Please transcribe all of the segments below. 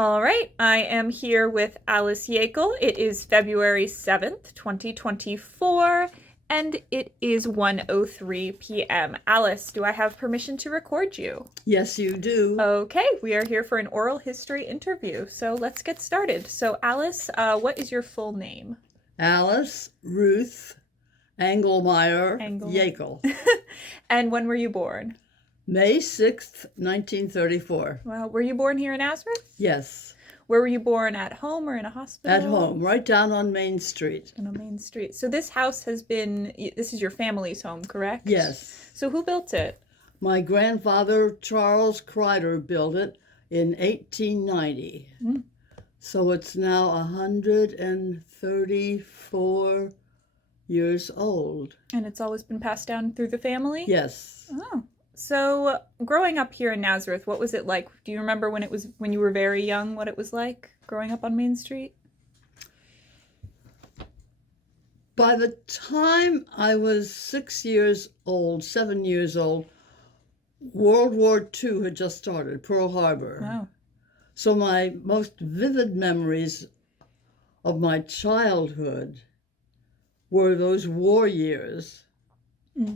All right, I am here with Alice Yeakel. It is February 7th, 2024, and it is 1:03 p.m. Alice, do I have permission to record you? Yes, you do. Okay, we are here for an oral history interview, so let's get started. So, Alice, what is your full name? Alice Ruth Engelmeyer Yeakel. And when were you born? May 6th, 1934. Well, were you born here in Nazareth? Yes. Where were you born, at home or in a hospital? At home, right down on Main Street. On Main Street. So this house has been, this is your family's home, correct? Yes. So who built it? My grandfather, Charles Kreider, built it in 1890. So it's now 134 years old. And it's always been passed down through the family? Yes. Oh. So growing up here in Nazareth, what was it like? Do you remember when you were very young, what it was like growing up on Main Street? By the time I was 7 years old, World War II had just started, Pearl Harbor. Wow. So my most vivid memories of my childhood were those war years,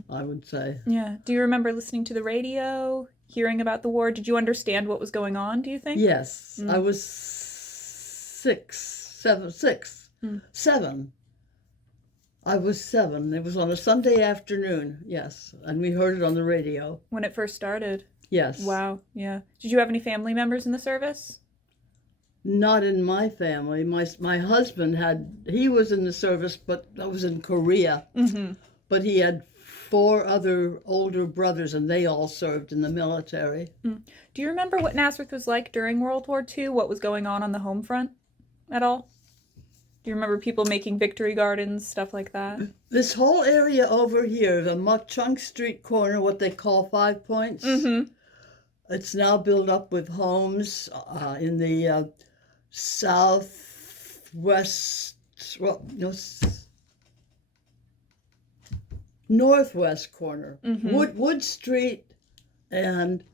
I would say. Yeah. Do you remember listening to the radio, hearing about the war? Did you understand what was going on, do you think? Yes. I was seven. I was 7. It was on a Sunday afternoon, yes. And we heard it on the radio. When it first started? Yes. Wow, yeah. Did you have any family members in the service? Not in my family. My husband he was in the service, but that was in Korea. But he had 4 other older brothers, and they all served in the military. Do you remember what Nazareth was like during World War II? What was going on the home front at all? Do you remember people making victory gardens, stuff like that? This whole area over here, the Muk-Chunk Street corner, what they call 5 Points, it's now built up with homes in the southwest, northwest corner. Wood Street and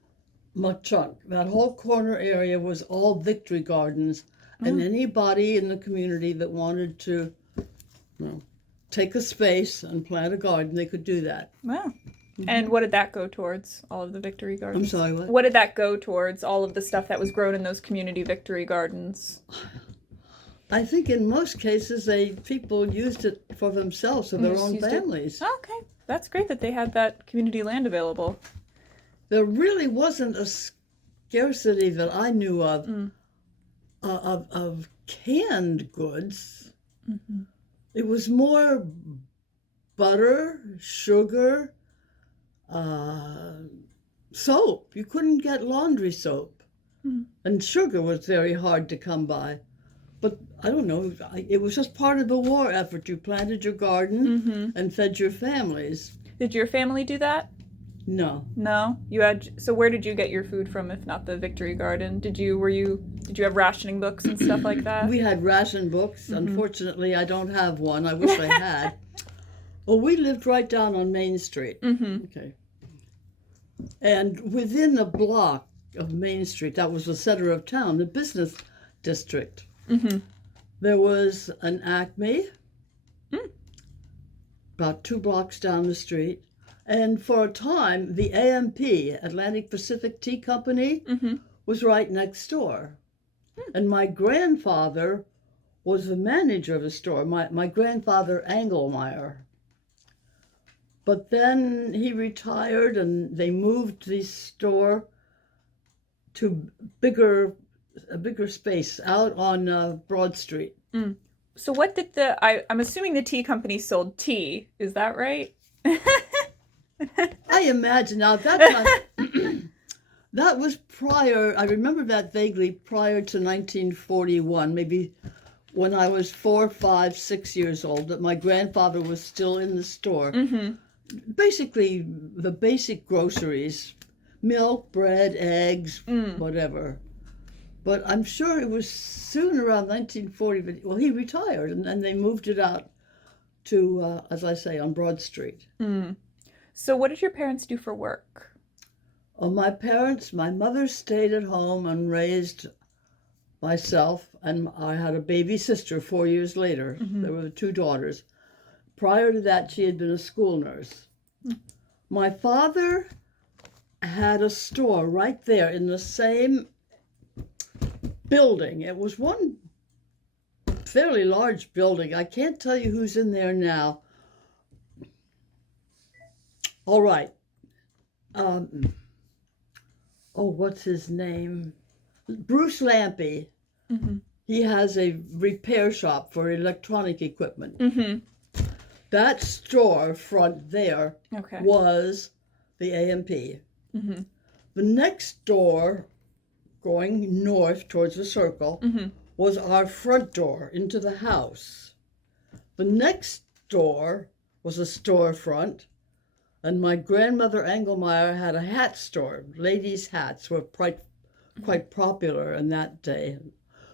Muk-Chunk. That whole corner area was all victory gardens. And anybody in the community that wanted to take a space and plant a garden, they could do that. Wow. And what did that go towards, all of the victory gardens? I'm sorry, what? What did that go towards, all of the stuff that was grown in those community victory gardens? I think in most cases, people used it for themselves or their own families. Okay. That's great that they had that community land available. There really wasn't a scarcity that I knew of canned goods. It was more butter, sugar, soap. You couldn't get laundry soap. And sugar was very hard to come by. But I don't know, it was just part of the war effort. You planted your garden and fed your families. Did your family do that? No. No? So where did you get your food from, if not the victory garden? Did you have rationing books and stuff like that? We had ration books. Unfortunately, I don't have one. I wish I had. Well, we lived right down on Main Street. Okay. And within a block of Main Street, that was the center of town, the business district. There was an Acme, about 2 blocks down the street. And for a time, the AMP, Atlantic Pacific Tea Company, was right next door. And my grandfather was the manager of the store, my grandfather Engelmeyer. But then he retired and they moved the store to a bigger space out on Broad Street. So what did I'm assuming the tea company sold tea, is that right? I imagine now that was prior. I remember that vaguely, prior to 1941, maybe when I was 4, 5, 6 years old. That my grandfather was still in the store. Basically, the basic groceries: milk, bread, eggs, whatever. But I'm sure it was soon around 1940. But, well, he retired, and they moved it out to, as I say, on Broad Street. So what did your parents do for work? My mother stayed at home and raised myself, and I had a baby sister 4 years later. There were 2 daughters. Prior to that, she had been a school nurse. My father had a store right there in the same building. It was one fairly large building. I can't tell you who's in there now. All right. What's his name? Bruce Lampy. He has a repair shop for electronic equipment. That store front there was the A&P. The next door, going north towards the circle, was our front door into the house. The next door was a storefront, and my grandmother Engelmeyer had a hat store. Ladies' hats were quite popular in that day.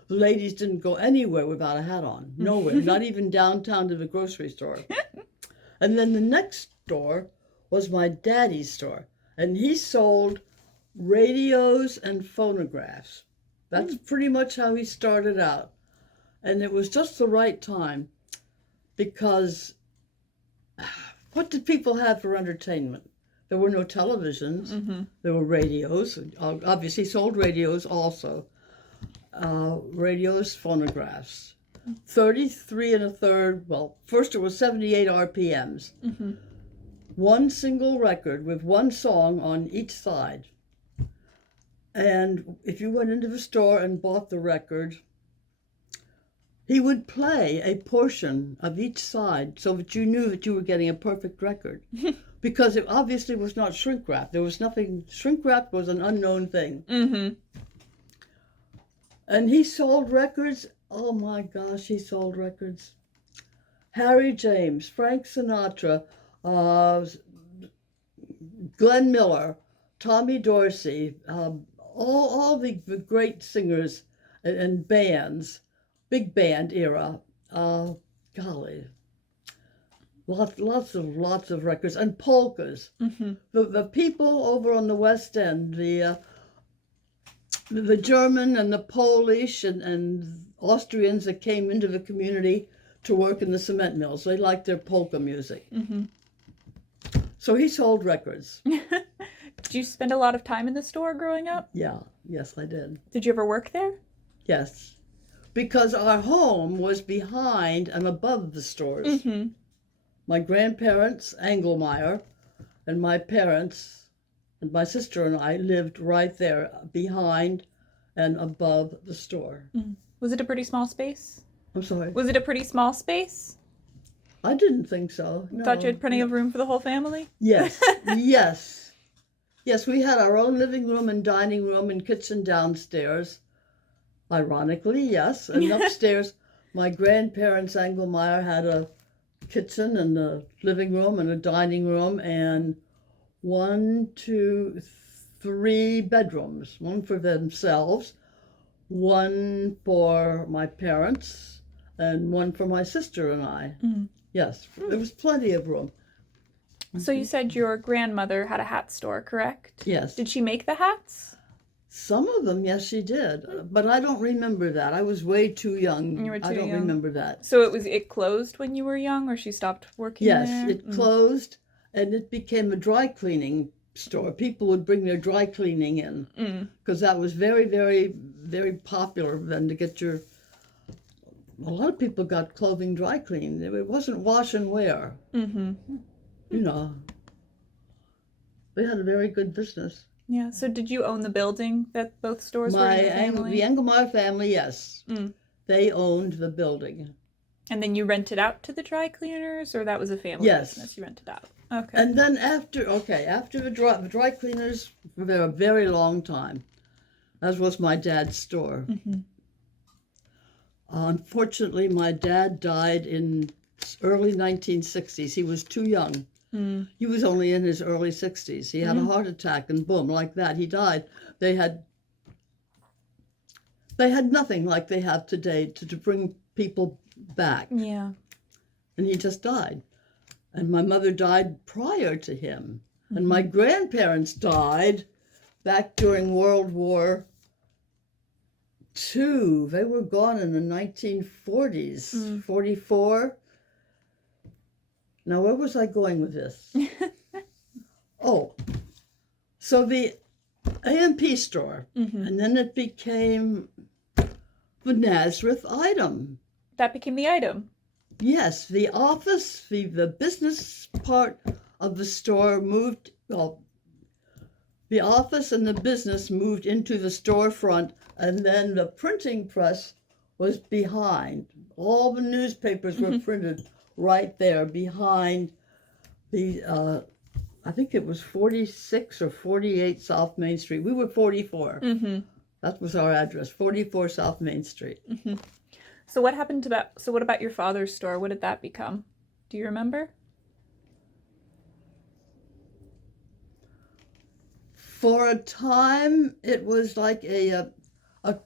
The ladies didn't go anywhere without a hat on, nowhere, not even downtown to the grocery store. And then the next door was my daddy's store, and he sold radios and phonographs. That's pretty much how he started out. And it was just the right time, because what did people have for entertainment? There were no televisions. There were radios. Obviously sold radios also. Radios, phonographs. 33 1/3, well, first it was 78 RPMs. One single record with one song on each side. And if you went into the store and bought the record, he would play a portion of each side so that you knew that you were getting a perfect record. Because it obviously was not shrink wrap. There was nothing, shrink wrap was an unknown thing. And he sold records. Oh my gosh, he sold records. Harry James, Frank Sinatra, Glenn Miller, Tommy Dorsey, all the great singers and bands, big band era. Golly, lots of records and polkas. The people over on the West End, the German and the Polish and Austrians that came into the community to work in the cement mills, they liked their polka music. So he sold records. Did you spend a lot of time in the store growing up? Yeah, yes, I did. Did you ever work there? Yes, because our home was behind and above the stores. My grandparents, Engelmeyer, and my parents, and my sister and I lived right there behind and above the store. Was it a pretty small space? I'm sorry? Was it a pretty small space? I didn't think so. No. Thought you had plenty of room for the whole family? Yes, yes. Yes, we had our own living room and dining room and kitchen downstairs. Ironically, yes. And upstairs, my grandparents, Engelmeyer, had a kitchen and a living room and a dining room and 1, 2, 3 bedrooms. One for themselves, one for my parents, and one for my sister and I. Yes, there was plenty of room. So you said your grandmother had a hat store, correct? Yes. Did she make the hats? Some of them, yes, she did. But I don't remember that. I was way too young. You were too I don't young. remember that. So it closed when you were young, or she stopped working there? Yes, it closed, and it became a dry cleaning store. People would bring their dry cleaning in, because that was very, very, very popular then to get your... A lot of people got clothing dry cleaned. It wasn't wash and wear. You know, they had a very good business. Yeah. So did you own the building that both stores were in the family? The Engelmeyer family, yes. They owned the building. And then you rented out to the dry cleaners, or that was a family business you rented out? Okay. And then after the dry cleaners were there a very long time, as was my dad's store. Unfortunately, my dad died in early 1960s. He was too young. He was only in his early 60s. He had a heart attack, and boom, like that, he died. They had nothing like they have today to bring people back. Yeah. And he just died. And my mother died prior to him. And my grandparents died back during World War two. They were gone in the 1940s, 44. Now, where was I going with this? Oh, so the A&P store, and then it became the Nazareth item. That became the item. Yes, the office, the business part of the store moved, well, the office and the business moved into the storefront, and then the printing press was behind. All the newspapers were printed right there behind the, I think it was 46 or 48 South Main Street. We were 44. That was our address, 44 South Main Street. So what happened to that? So what about your father's store? What did that become? Do you remember? For a time, it was like a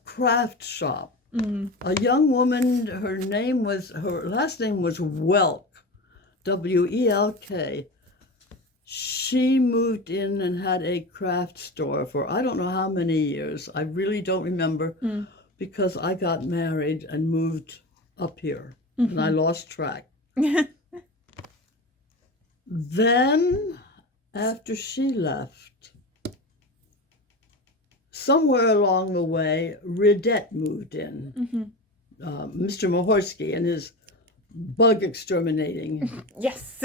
craft shop. A young woman, her last name was Welk, W-E-L-K. She moved in and had a craft store for I don't know how many years. I really don't remember because I got married and moved up here and I lost track. Then, after she left, somewhere along the way, Ridette moved in. Mr. Mahorsky and his bug exterminating. Yes.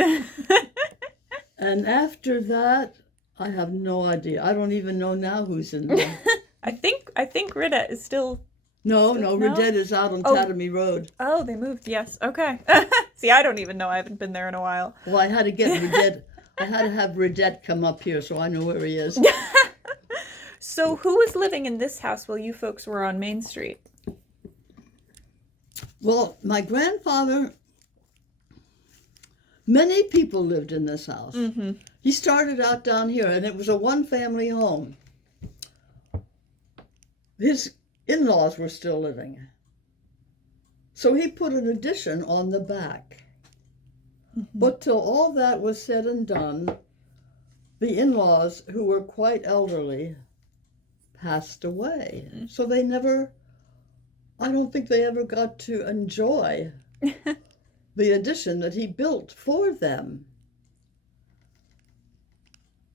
And after that, I have no idea. I don't even know now who's in there. I think Rita is still... No, Ridette is out on Tatamy Road. Oh, they moved. Yes. Okay. See, I don't even know. I haven't been there in a while. Well, I had to get Ridette. I had to have Ridette come up here so I know where he is. So who was living in this house while you folks were on Main Street? Well, my grandfather, many people lived in this house. He started out down here, and it was a one-family home. His in-laws were still living. So he put an addition on the back. But till all that was said and done, the in-laws, who were quite elderly, passed away. So they never, I don't think they ever got to enjoy the addition that he built for them.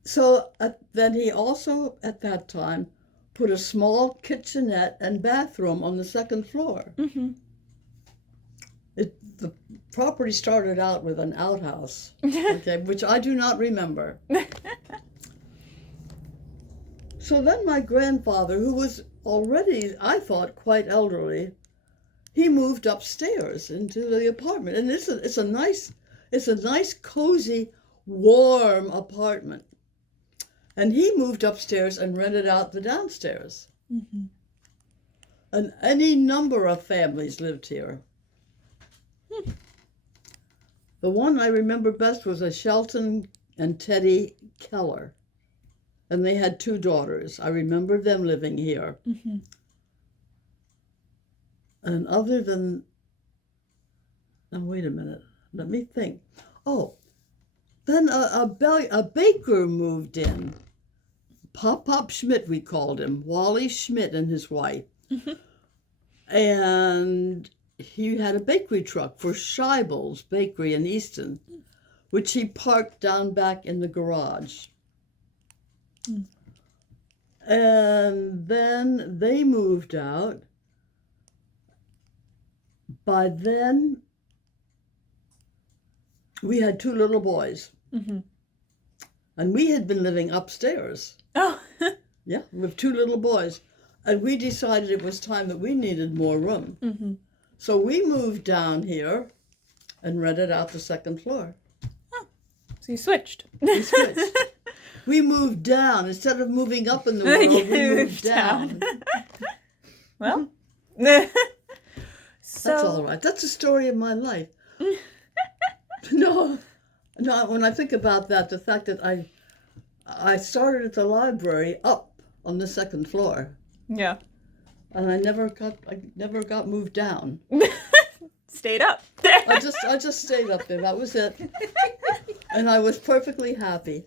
So then he also, at that time, put a small kitchenette and bathroom on the second floor. The property started out with an outhouse, which I do not remember. So then my grandfather, who was already, I thought, quite elderly, he moved upstairs into the apartment. And it's a nice, cozy, warm apartment. And he moved upstairs and rented out the downstairs. And any number of families lived here. The one I remember best was a Shelton and Teddy Keller. And they had two daughters. I remember them living here. And other than, now wait a minute, let me think. Oh, then a baker moved in. Pop Schmidt, we called him. Wally Schmidt and his wife. And he had a bakery truck for Scheibel's Bakery in Easton, which he parked down back in the garage. And then they moved out. By then, we had two little boys. And we had been living upstairs. Oh. Yeah, with two little boys. And we decided it was time that we needed more room. So we moved down here and rented out the second floor. Oh. So you switched. We switched. We moved down. Instead of moving up in the world, we moved down. Well, that's all right. That's the story of my life. No, when I think about that, the fact that I started at the library up on the second floor. Yeah. And I never got moved down. Stayed up. I just stayed up there. That was it. And I was perfectly happy.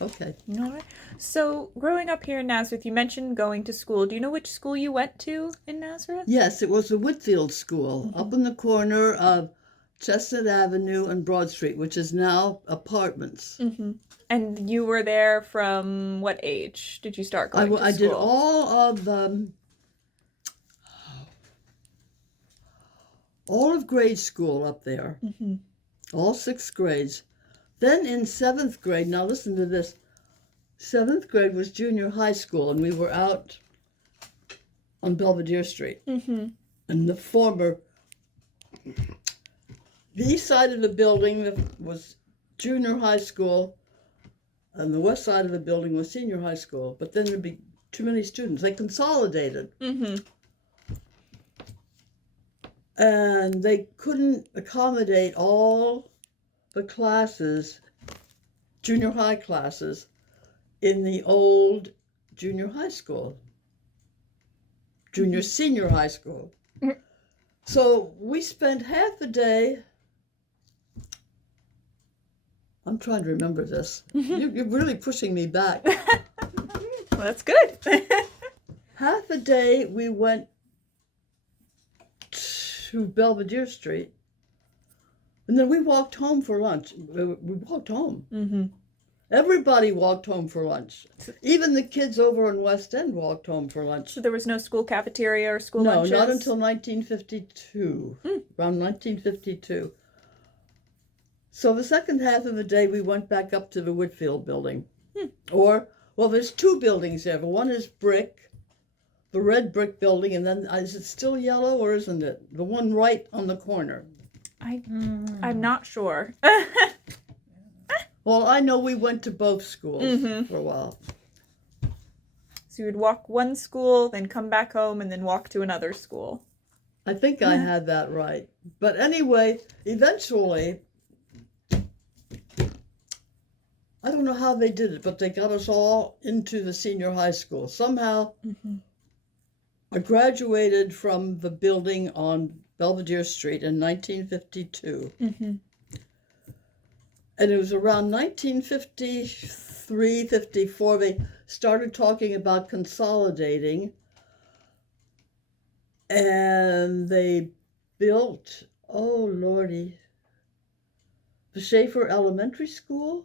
Okay. All right. So, growing up here in Nazareth, you mentioned going to school. Do you know which school you went to in Nazareth? Yes, it was the Whitfield School up in the corner of Chestnut Avenue and Broad Street, which is now apartments. Mm-hmm. And you were there from what age did you start going to I did school? all of grade school up there, Mm-hmm. all 6 grades. Then in 7th grade, now listen to this, 7th grade was junior high school, and we were out on Belvedere Street. Mm-hmm. And the east side of the building was junior high school, and the west side of the building was senior high school. But then there'd be too many students. They consolidated. Mm-hmm. And they couldn't accommodate all the classes, junior high classes, in the old junior high school, senior high school. So we spent half a day, I'm trying to remember this. You're really pushing me back. Well, that's good. Half a day we went to Belvedere Street, and then we walked home for lunch. We walked home. Mm-hmm. Everybody walked home for lunch. Even the kids over in West End walked home for lunch. So there was no school cafeteria or school No, lunches? not until 1952, around 1952. So the second half of the day, we went back up to the Whitfield building. There's 2 buildings there. One is brick, the red brick building, and then is it still yellow or isn't it? The one right on the corner. I'm not sure. Well, I know we went to both schools for a while. So you would walk one school, then come back home, and then walk to another school. I think I had that right. But anyway, eventually, I don't know how they did it, but they got us all into the senior high school. Somehow, I graduated from the building on Belvedere Street in 1952. And it was around 1953, 54, they started talking about consolidating. And they built, oh Lordy, the Schaefer Elementary School.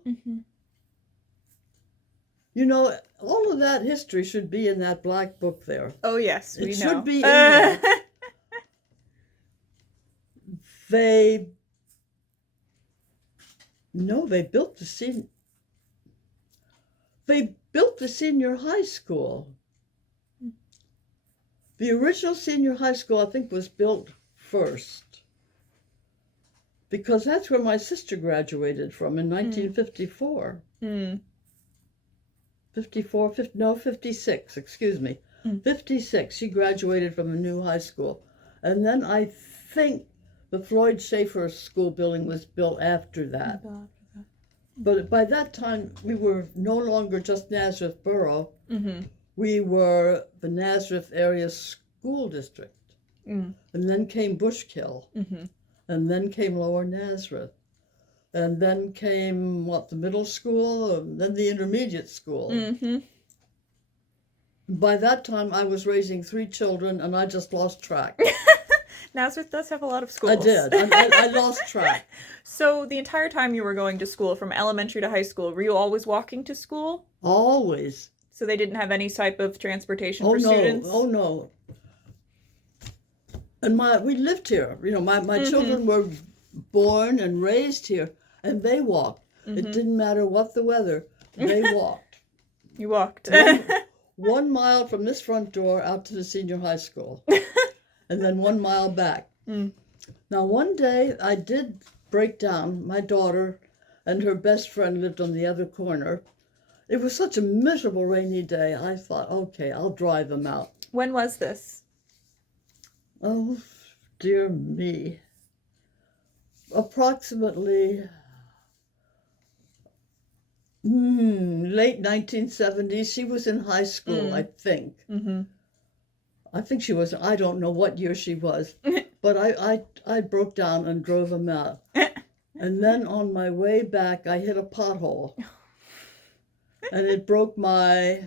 You know, all of that history should be in that black book there. Oh, yes, we know. It should be in there. They built the senior high school. The original senior high school, I think, was built first, because that's where my sister graduated from in 1954. 56, excuse me. 56, she graduated from a new high school. And then I think the Floyd Schaefer School building was built after that. But by that time, we were no longer just Nazareth Borough. We were the Nazareth Area School District. And then came Bushkill. And then came Lower Nazareth. And then came, the middle school, and then the intermediate school. By that time, I was raising 3 children, and I just lost track. Nazareth does have a lot of schools. I did. I lost track. So the entire time you were going to school, from elementary to high school, were you always walking to school? Always. So they didn't have any type of transportation for students? Oh, no. And we lived here. You know, my children were born and raised here, and they walked. It didn't matter what the weather. They walked. You walked. 1 mile from this front door out to the senior high school. And then 1 mile back. Now, one day I did break down. My daughter and her best friend lived on the other corner. It was such a miserable rainy day. I thought, okay, I'll drive them out. When was this? Oh, dear me. Approximately late 1970s. She was in high school, I think. I think she was, I don't know what year she was, but I broke down and drove them out. And then on my way back, I hit a pothole. and it broke my,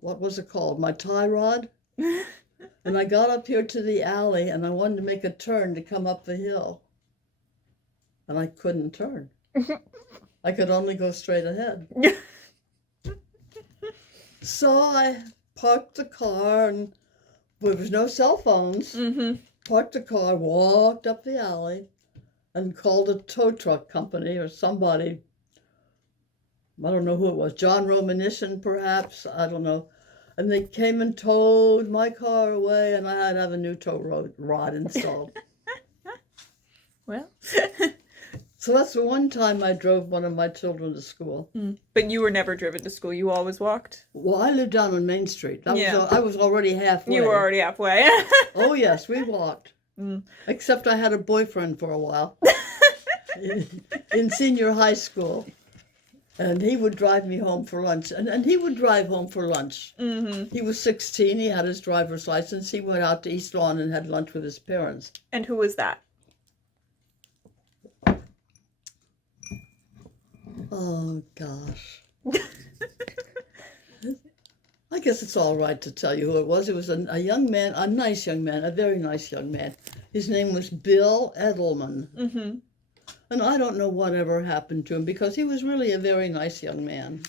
what was it called? My tie rod. And I got up here to the alley and I wanted to make a turn to come up the hill. And I couldn't turn. I could only go straight ahead. So I parked the car, and there was no cell phones. Parked the car, walked up the alley, and called a tow truck company or somebody. I don't know who it was, John Romanishin perhaps, I don't know. And they came and towed my car away, and I had to have a new tow rod installed. Well. So that's the one time I drove one of my children to school. But you were never driven to school. You always walked? Well, I lived down on Main Street. Yeah. I was already halfway. You were already halfway. Oh, yes, we walked. Except I had a boyfriend for a while in senior high school. And he would drive me home for lunch. And he would drive home for lunch. He was 16. He had his driver's license. He went out to East Lawn and had lunch with his parents. And who was that? Oh, gosh. I guess it's all right to tell you who it was. It was a young man, a nice young man, a very nice young man. His name was Bill Edelman. And I don't know whatever happened to him because he was really a very nice young man.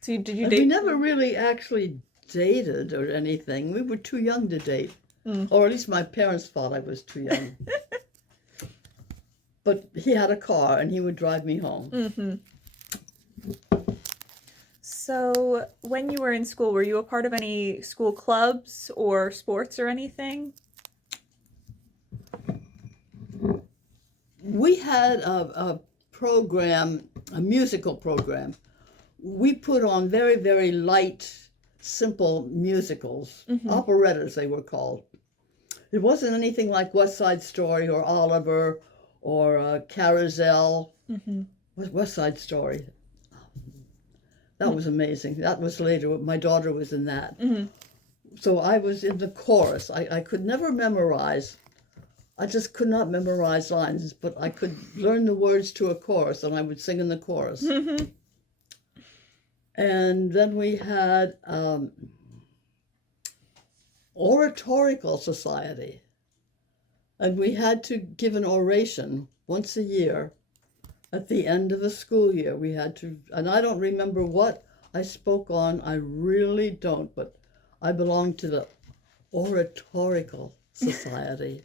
So did you And date? we never really actually dated or anything. We were too young to date. Or at least my parents thought I was too young. But he had a car and he would drive me home. So when you were in school, were you a part of any school clubs or sports or anything? We had a program, a musical program. We put on very, very light, simple musicals, operettas they were called. It wasn't anything like West Side Story or Oliver or Carousel. West Side Story. That was amazing. That was later. My daughter was in that. So I was in the chorus. I could never memorize. I just could not memorize lines, but I could learn the words to a chorus, and I would sing in the chorus. And then we had oratorical society. And we had to give an oration once a year at the end of a school year. We had to, and I don't remember what I spoke on. I really don't, but I belonged to the oratorical society.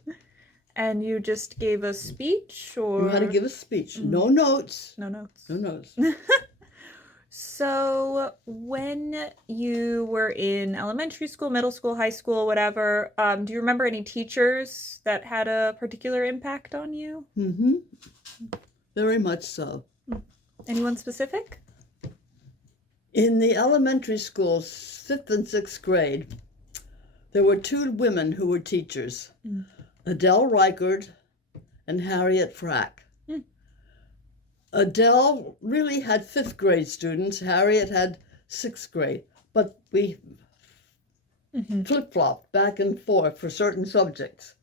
And you just gave a speech, or? You had to give a speech. No notes. No notes. No notes. So when you were in elementary school, middle school, high school, whatever, do you remember any teachers that had a particular impact on you? Very much so. Anyone specific? In the elementary school, 5th and 6th grade, there were two women who were teachers, Adele Reichard and Harriet Frack. Adele really had 5th grade students. Harriet had 6th grade. But we flip-flopped back and forth for certain subjects.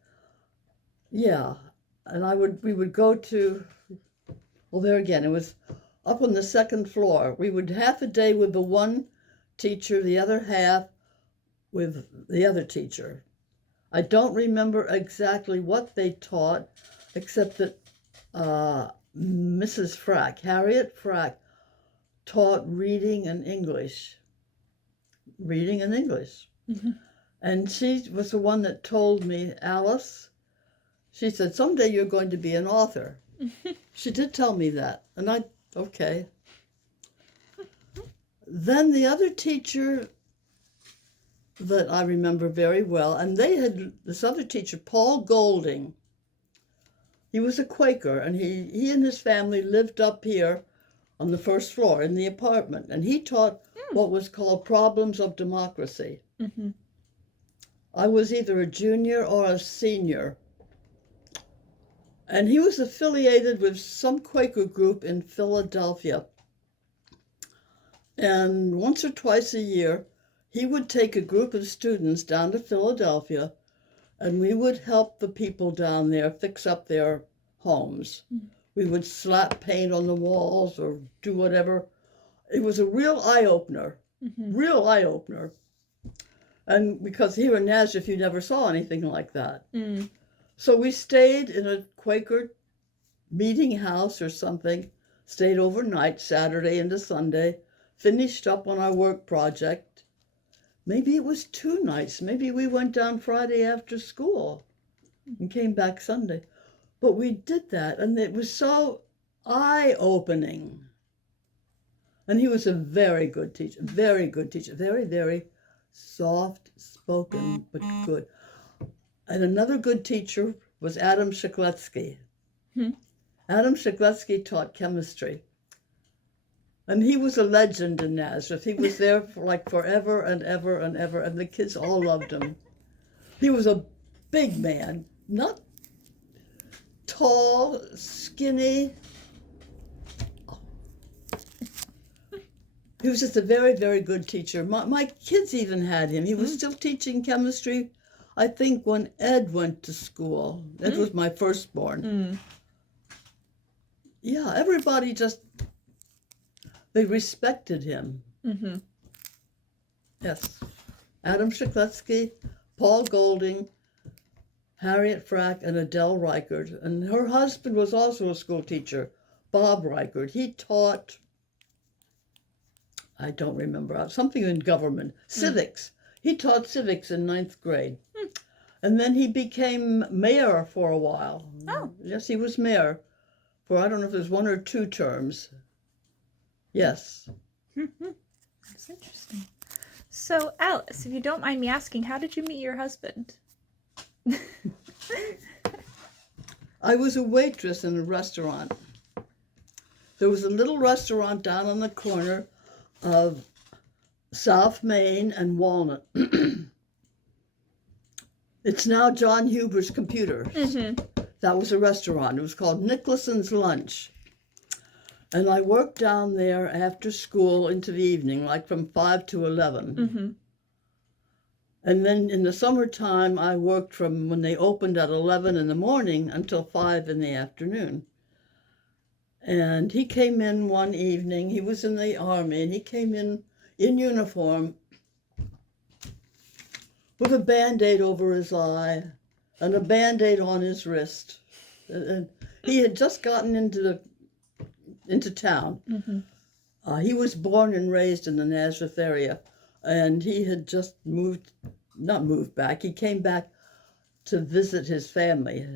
Yeah. And we would go to, well, there again, it was up on the 2nd floor. We would half a day with the one teacher, the other half with the other teacher. I don't remember exactly what they taught, except that Mrs. Frack, Harriet Frack, taught reading and English. Reading and English. And she was the one that told me, Alice, she said, someday you're going to be an author. She did tell me that. And okay. Then the other teacher that I remember very well, and they had this other teacher, Paul Golding. He was a Quaker, and he and his family lived up here on the 1st floor in the apartment, and he taught what was called Problems of Democracy. I was either a junior or a senior, and he was affiliated with some Quaker group in Philadelphia. And once or twice a year, he would take a group of students down to Philadelphia, and we would help the people down there fix up their homes. We would slap paint on the walls or do whatever. it was a real eye-opener, real eye-opener. And because here in Nazareth, you never saw anything like that. Mm. So we stayed in a Quaker meeting house or something, stayed overnight, Saturday into Sunday, finished up on our work project. Maybe it was 2 nights. Maybe we went down Friday after school and came back Sunday. But we did that, and it was so eye-opening. And he was a very good teacher, very, very soft-spoken, but good. And another good teacher was Adam Shikletsky. Adam Shikletsky taught chemistry. And he was a legend in Nazareth. He was there for like forever and ever and ever, and the kids all loved him. He was a big man, not tall, skinny. He was just a very, very good teacher. My kids even had him. He was still teaching chemistry, I think, when Ed went to school. Ed was my firstborn. Yeah, everybody just, they respected him. Yes. Adam Shikletsky, Paul Golding, Harriet Frack, and Adele Reichert. And her husband was also a school teacher, Bob Reichert. He taught, I don't remember, something in government, civics. He taught civics in 9th grade. And then he became mayor for a while. Oh. Yes, he was mayor for, I don't know if it was 1 or 2 terms. Yes. That's interesting. So, Alice, if you don't mind me asking, how did you meet your husband? I was a waitress in a restaurant. There was a little restaurant down on the corner of South Main and Walnut. It's now John Huber's Computers. That was a restaurant. It was called Nicholson's Lunch. And I worked down there after school into the evening, like from 5 to 11. And then in the summertime, I worked from when they opened at 11 in the morning until 5 in the afternoon. And he came in one evening. He was in the Army, and he came in uniform with a Band-Aid over his eye and a Band-Aid on his wrist. And he had just gotten into town. He was born and raised in the Nazareth area, and he had just not moved back. He came back to visit his family,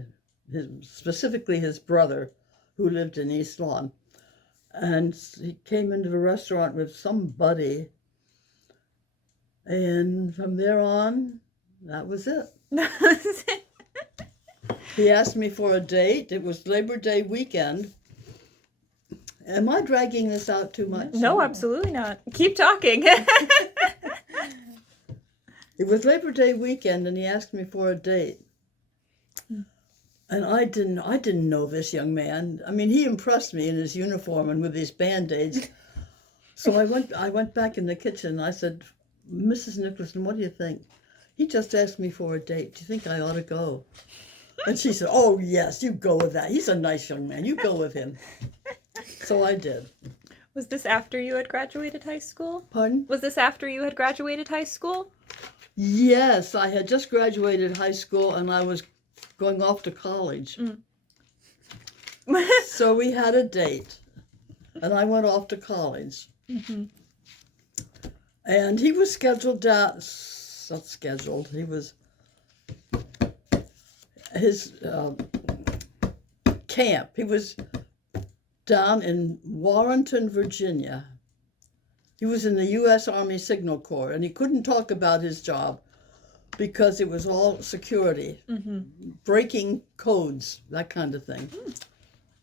specifically his brother, who lived in East Lawn. And he came into the restaurant with somebody, and from there on, that was it. He asked me for a date. It was Labor Day weekend. Am I dragging this out too much? No, absolutely not. Keep talking. It was Labor Day weekend, and he asked me for a date. And I didn't know this young man. I mean, he impressed me in his uniform and with his Band-Aids. So I went back in the kitchen, and I said, Mrs. Nicholson, what do you think? He just asked me for a date. Do you think I ought to go? And she said, oh, yes, you go with that. He's a nice young man. You go with him. So I did. Was this after you had graduated high school? Pardon? Was this after you had graduated high school? Yes, I had just graduated high school, and I was going off to college. So we had a date, and I went off to college. And he was scheduled down, not scheduled, he was, his camp, he was down in Warrenton, Virginia. He was in the U.S. Army Signal Corps, and he couldn't talk about his job because it was all security, breaking codes, that kind of thing.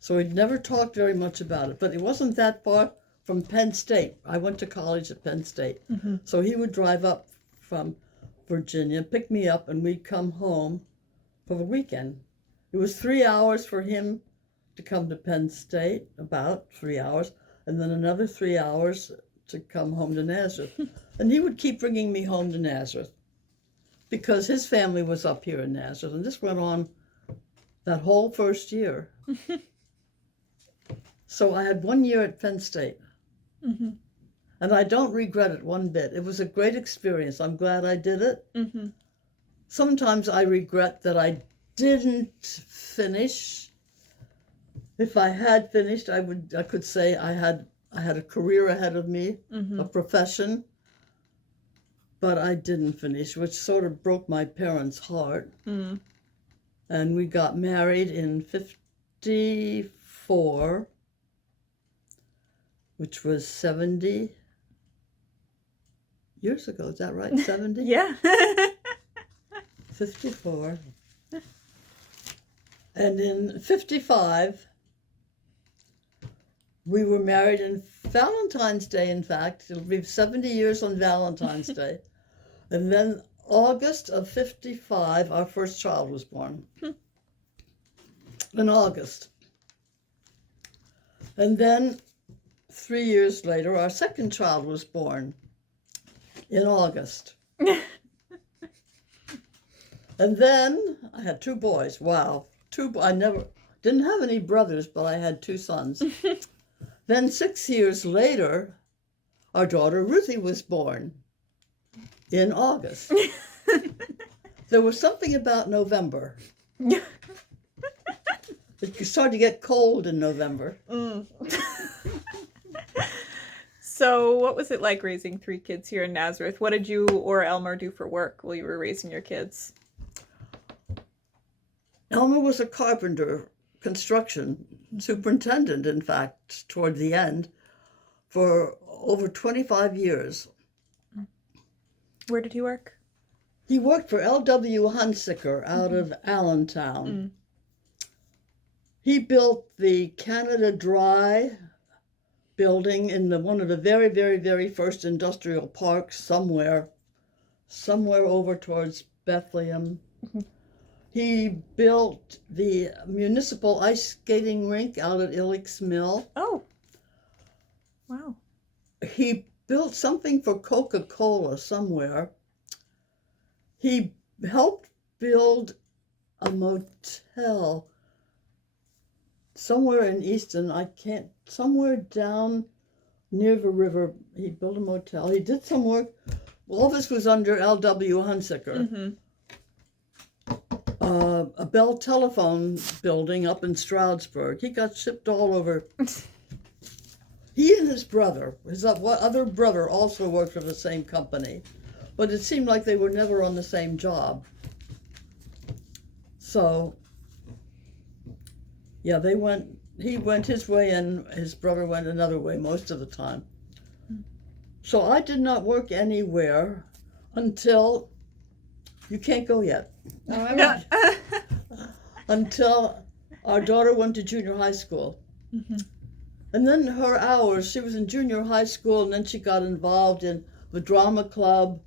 So he'd never talked very much about it, but it wasn't that far from Penn State. I went to college at Penn State. So he would drive up from Virginia, pick me up, and we'd come home for the weekend. It was 3 hours for him to come to Penn State, about 3 hours, and then another 3 hours to come home to Nazareth. And he would keep bringing me home to Nazareth because his family was up here in Nazareth. And this went on that whole first year. So I had 1 year at Penn State. And I don't regret it one bit. It was a great experience. I'm glad I did it. Mm-hmm. Sometimes I regret that I didn't finish. If I had finished, I could say I had a career ahead of me, Mm-hmm. a profession. But I didn't finish, which sort of broke my parents' heart. Mm. And we got married in 54, which was 70 years ago. Is that right? 70? Yeah. 54. And in 55, we were married on Valentine's Day, in fact. It'll be 70 years on Valentine's Day. And then August of 55, our first child was born. In August. And then 3 years later, our second child was born in August. And then I had 2 boys. Wow. I didn't have any brothers, but I had 2 sons. Then 6 years later, our daughter Ruthie was born in August. There was something about November. It started to get cold in November. Mm. So what was it like raising 3 kids here in Nazareth? What did you or Elmer do for work while you were raising your kids? Elmer was a carpenter, construction superintendent, in fact, toward the end, for over 25 years. Where did he work? He worked for L.W. Hunsicker out of Allentown. Mm. He built the Canada Dry building in one of the very, very, very first industrial parks somewhere over towards Bethlehem. He built the municipal ice skating rink out at Illick's Mill. Oh, wow. He built something for Coca-Cola somewhere. He helped build a motel somewhere in Easton. Somewhere down near the river. He built a motel. He did some work. All this was under L.W. Hunsicker. Mm-hmm. A Bell telephone building up in Stroudsburg. He got shipped all over. He and his brother, his other brother, also worked for the same company, but it seemed like they were never on the same job. So, yeah, he went his way and his brother went another way most of the time. So I did not work anywhere until, you can't go yet. Until our daughter went to junior high school. Mm-hmm. And then her hours, she was in junior high school, and then she got involved in the drama club,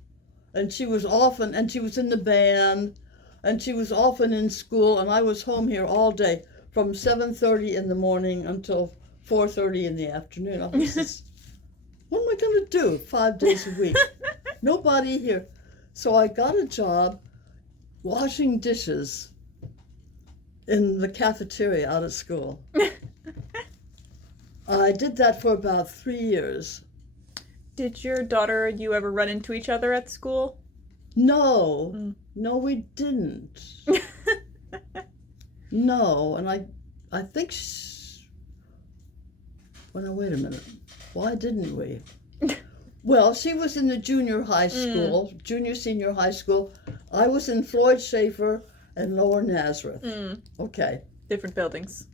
and she was in the band, and she was often in school, and I was home here all day from 7:30 in the morning until 4:30 in the afternoon. I was what am I going to do 5 days a week? Nobody here. So I got a job washing dishes in the cafeteria out of school. I did that for about 3 years. Did your daughter and you ever run into each other at school? No, Mm. no, we didn't. No, and I think, well, now, wait a minute. Why didn't we? Well, she was in the junior high school, senior high school. I was in Floyd Schaefer and Lower Nazareth. Mm. Okay. Different buildings.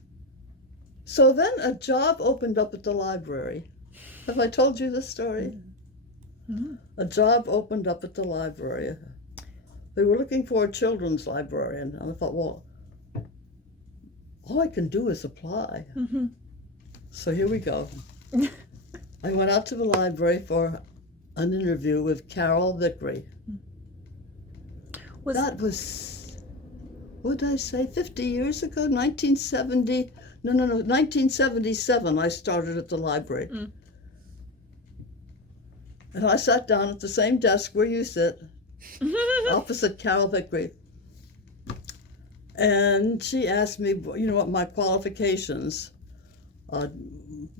So then a job opened up at the library. Have I told you this story? Mm-hmm. A job opened up at the library. They were looking for a children's librarian, and I thought, well, all I can do is apply. Mm-hmm. So here we go. I went out to the library for an interview with Carol Vickery. That was, what did I say, 50 years ago? 1977 I started at the library. Mm. And I sat down at the same desk where you sit, opposite Carol Vickery. And she asked me, what my qualifications.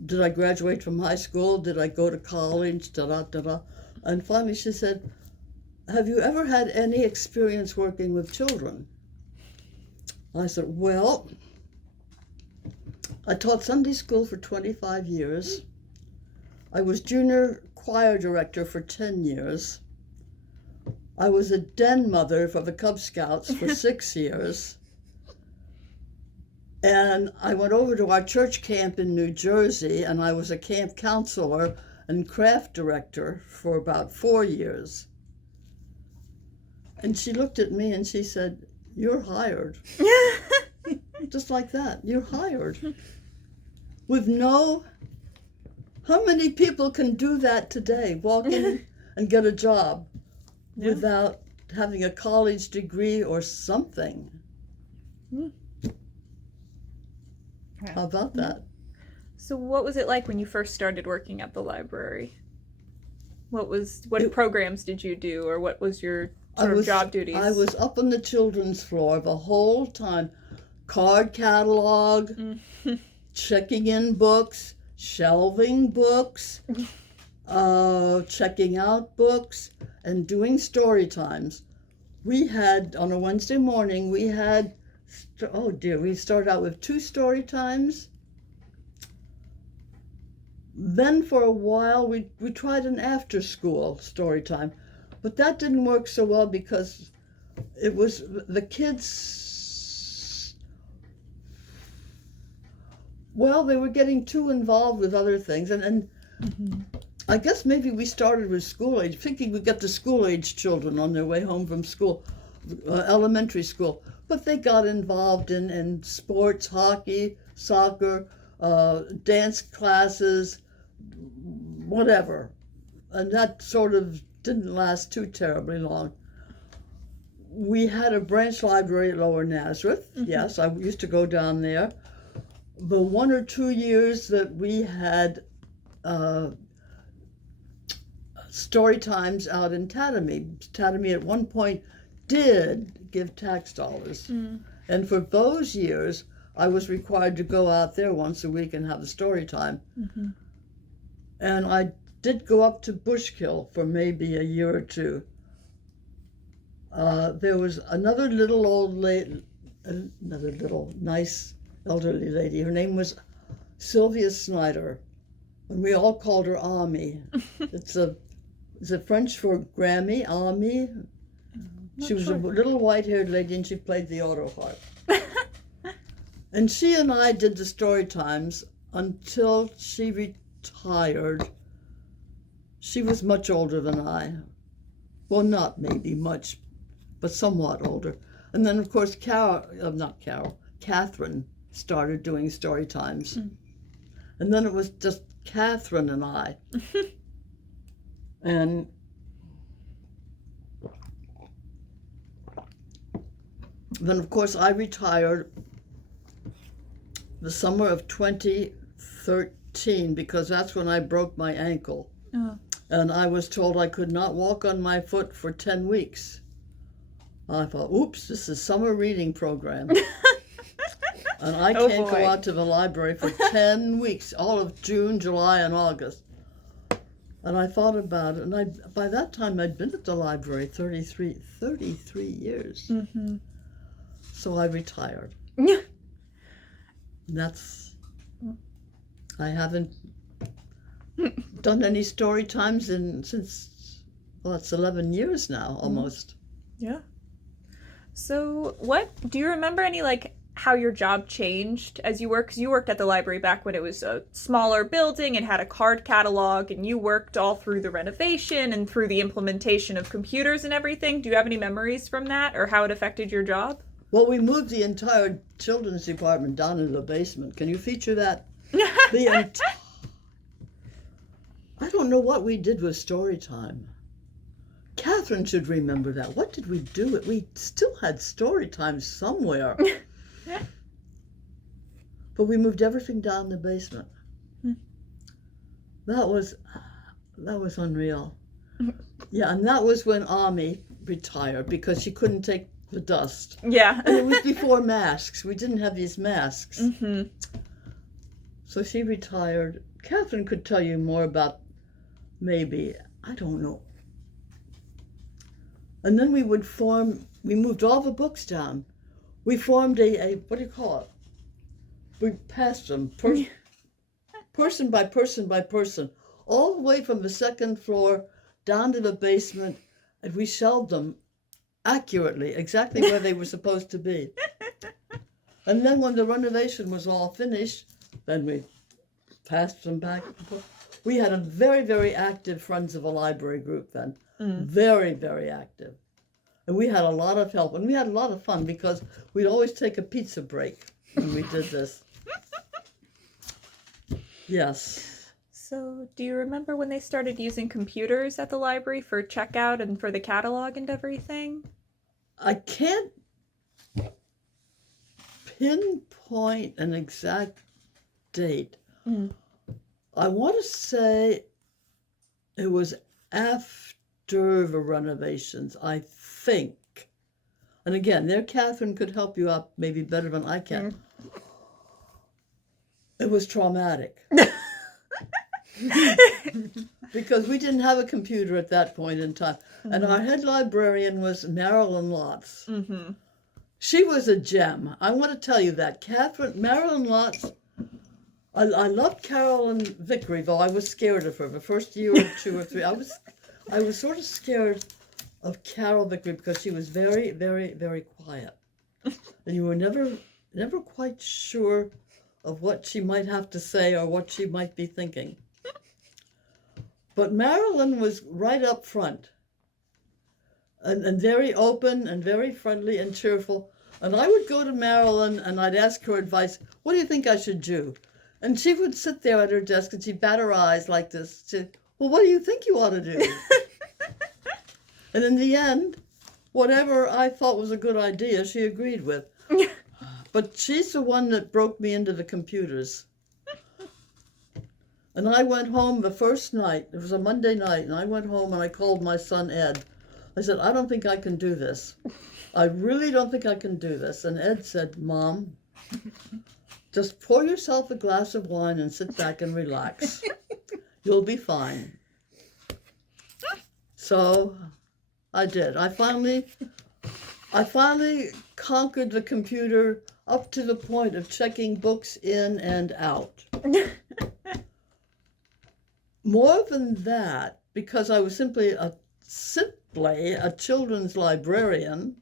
Did I graduate from high school? Did I go to college? Da-da-da-da. And finally she said, have you ever had any experience working with children? I said, well, I taught Sunday school for 25 years. I was junior choir director for 10 years. I was a den mother for the Cub Scouts for 6 years. And I went over to our church camp in New Jersey, and I was a camp counselor and craft director for about 4 years. And she looked at me and she said, you're hired. Just like that, you're hired. With how many people can do that today, walk in and get a job without having a college degree or something? How about that? So what was it like when you first started working at the library? What programs did you do, or what was your sort of job duties? I was up on the children's floor the whole time. Card catalog, checking in books, shelving books, checking out books, and doing story times. We had, on a Wednesday morning, we started out with 2 story times. Then for a while we tried an after school story time, but that didn't work so well because it was the kids, well, they were getting too involved with other things, and I guess maybe we started with school age, thinking we'd get the school age children on their way home from school, elementary school. But they got involved in sports, hockey, soccer, dance classes, whatever. And that sort of didn't last too terribly long. We had a branch library at Lower Nazareth. Yes, I used to go down there. The 1 or 2 years that we had story times out in Tatamy at one point did give tax dollars. And for those years, I was required to go out there once a week and have a story time. And I did go up to Bushkill for maybe a year or 2. There was another little nice elderly lady. Her name was Sylvia Snyder, and we all called her Ami. It's a French for Grammy, Ami. She was a little white-haired lady, and she played the auto harp. And she and I did the story times until she retired. She was much older than I. Well, not maybe much, but somewhat older. And then, of course, Catherine started doing story times. And then it was just Catherine and I. And then, of course, I retired the summer of 2013 because that's when I broke my ankle. And I was told I could not walk on my foot for 10 weeks. I thought, oops, this is summer reading program. And I can't go out to the library for 10 weeks, all of June, July, and August. And I thought about it, and by that time I'd been at the library 33 years. So I retired. I haven't done any story times since it's 11 years now, almost. Yeah. So do you remember any, how your job changed as you worked? Because you worked at the library back when it was a smaller building and had a card catalog, and you worked all through the renovation and through the implementation of computers and everything. Do you have any memories from that, or how it affected your job? Well, we moved the entire children's department down into the basement. Can you feature that? I don't know what we did with story time. Catherine should remember that. What did we do? We still had story time somewhere. But we moved everything down the basement. That was unreal. Yeah, and that was when Ami retired because she couldn't take the dust. Yeah. And it was before masks. We didn't have these masks. So she retired. Catherine could tell you more about maybe, I don't know. And then we moved all the books down. We formed what do you call it? We passed them person by person by person, all the way from the second floor down to the basement, and we shelved them accurately, exactly where they were supposed to be. And then when the renovation was all finished, then we passed them back. We had a very, very active Friends of a Library group then. Very, very active. And we had a lot of help. And we had a lot of fun because we'd always take a pizza break when we did this. Yes. So, do you remember when they started using computers at the library for checkout and for the catalog and everything? I can't pinpoint an exact date. I want to say it was after the renovations, I think. And again, there Catherine could help you out maybe better than I can. It was traumatic. Because we didn't have a computer at that point in time. And our head librarian was Marilyn Lotz. She was a gem. I want to tell you that. Marilyn Lotz, I loved Carolyn Vickery, though I was scared of her. The first year or two or three, I was sort of scared of Carol Vickery because she was very, very, very quiet. And you were never quite sure of what she might have to say or what she might be thinking. But Marilyn was right up front and very open and very friendly and cheerful. And I would go to Marilyn and I'd ask her advice. What do you think I should do? And she would sit there at her desk and she'd bat her eyes like this. Well, what do you think you ought to do? And in the end, whatever I thought was a good idea, she agreed with. But she's the one that broke me into the computers. And I went home the first night. It was a Monday night, and I went home and I called my son Ed. I said, I don't think I can do this. I really don't think I can do this. And Ed said, Mom, just pour yourself a glass of wine and sit back and relax. You'll be fine. So I did. I finally conquered the computer up to the point of checking books in and out. More than that, because I was simply a children's librarian,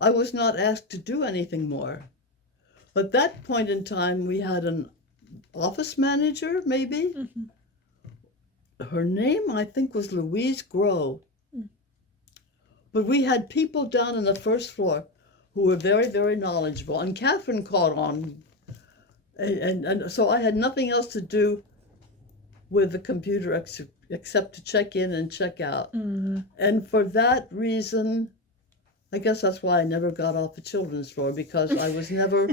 I was not asked to do anything more. At that point in time, we had an office manager, maybe. Her name, I think, was Louise Grow. But we had people down on the first floor who were very, very knowledgeable. And Catherine caught on. And so I had nothing else to do with the computer except to check in and check out. And for that reason, I guess that's why I never got off the children's floor, because I was never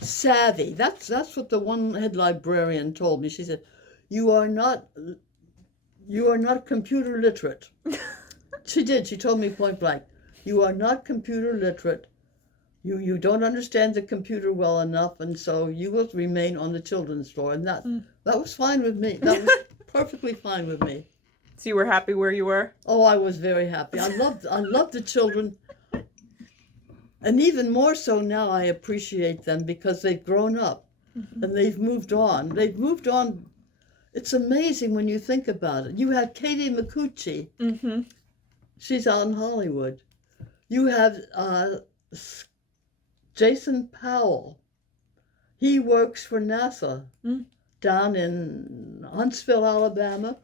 savvy. That's what the one head librarian told me. She said, you are not computer literate. She did. She told me point blank, you are not computer literate. You don't understand the computer well enough, and so you will remain on the children's floor. And that was fine with me. That was perfectly fine with me. So you were happy where you were? Oh, I was very happy. I loved the children. And even more so now, I appreciate them because they've grown up and they've moved on. They've moved on. It's amazing when you think about it. You have Katie McCucci. She's out in Hollywood. You have Jason Powell. He works for NASA down in Huntsville, Alabama.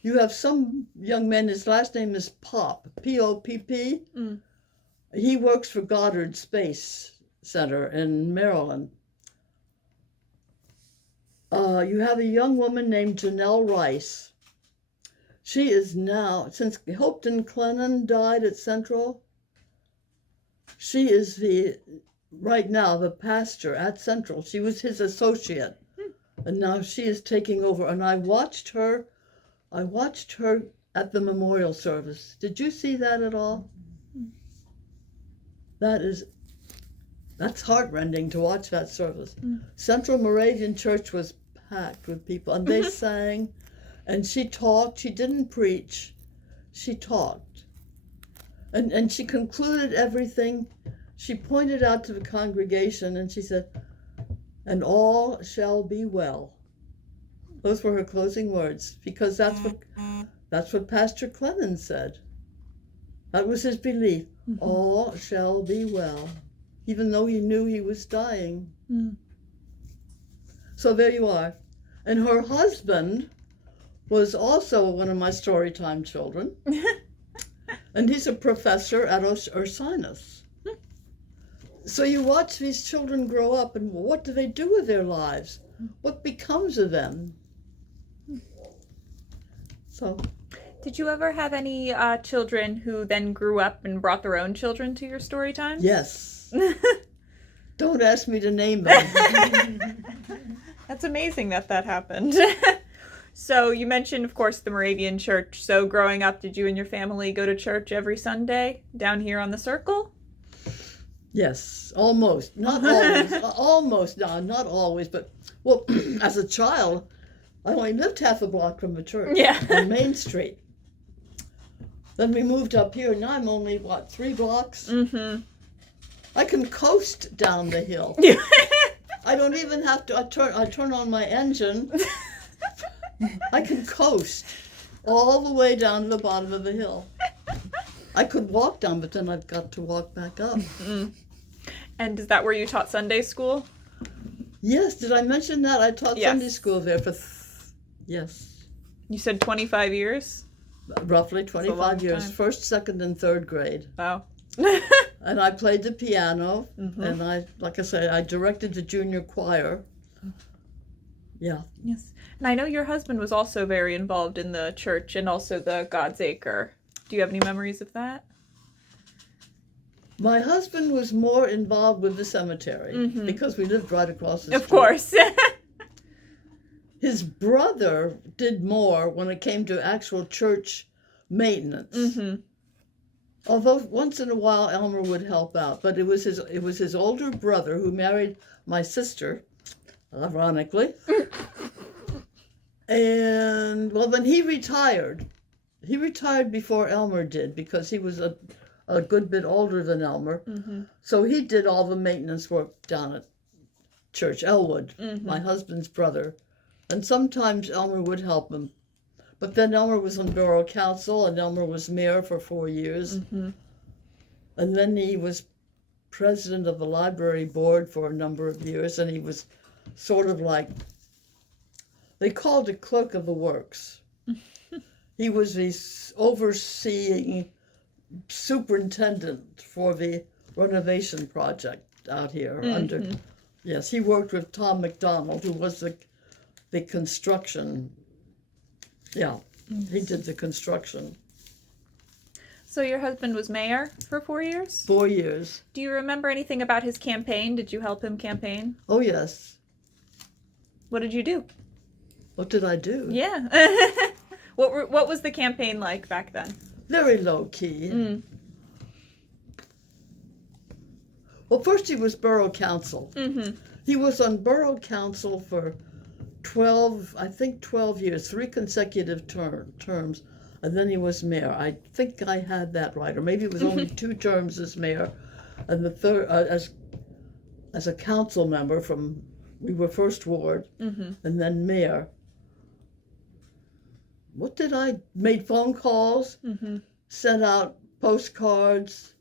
You have some young man, his last name is Popp, P-O-P-P. He works for Goddard Space Center in Maryland. You have a young woman named Janelle Rice. She is now, since Hopton Clennon died at Central, she is right now the pastor at Central. She was his associate, and now she is taking over. And I watched her at the memorial service. Did you see that at all? That is That's heartrending to watch that service. Central Moravian Church was packed with people, and they sang, and she talked. She didn't preach. She talked. And she concluded everything. She pointed out to the congregation, and she said, "And all shall be well." Those were her closing words, because that's what Pastor Clemens said. That was his belief. All shall be well, even though he knew he was dying. So there you are. And her husband was also one of my storytime children. And he's a professor at Ursinus. So you watch these children grow up, and what do they do with their lives? What becomes of them? So, Did you ever have any children who then grew up and brought their own children to your story times? yes. Don't ask me to name them. That's amazing that happened. So you mentioned, of course, the Moravian Church. So growing up, did you and your family go to church every Sunday down here on the Circle? Yes, almost. Not always. Almost, no, not always. But, well, as a child, I only lived half a block from the church on Main Street. Then we moved up here. Now I'm only, 3 blocks? Mm-hmm. I can coast down the hill. I don't even have to, I turn on my engine. I can coast all the way down to the bottom of the hill. I could walk down, but then I've got to walk back up. And is that where you taught Sunday school? Yes, did I mention that? I taught Sunday school there for, yes. You said 25 years? Roughly 25 years. Time. First, second, and third grade. Wow. And I played the piano, and like I said, I directed the junior choir. Yeah. Yes. And I know your husband was also very involved in the church and also the God's Acre. Do you have any memories of that? My husband was more involved with the cemetery because we lived right across the street. Of course. His brother did more when it came to actual church maintenance. Although once in a while Elmer would help out, but it was his older brother who married my sister, ironically. And well, when he retired before Elmer did, because he was a good bit older than Elmer. So he did all the maintenance work down at Church Elwood, my husband's brother. And sometimes Elmer would help him. But then Elmer was on borough council, and Elmer was mayor for 4 years. And then he was president of the library board for a number of years, and he was sort of like, they called it clerk of the works. He was the overseeing superintendent for the renovation project out here. Yes, he worked with Tom McDonald, who was the construction. Yeah, he did the construction. So your husband was mayor for 4 years? 4 years. Do you remember anything about his campaign? Did you help him campaign? Oh, yes. What did you do? What did I do? Yeah. What was the campaign like back then? Very low key. Well, first he was borough council. He was on borough council for 12 years, 3 consecutive terms, and then he was mayor. I think I had that right, or maybe it was only 2 terms as mayor, and the third as a council member from, we were first ward, and then mayor. What did I, made phone calls, sent out postcards.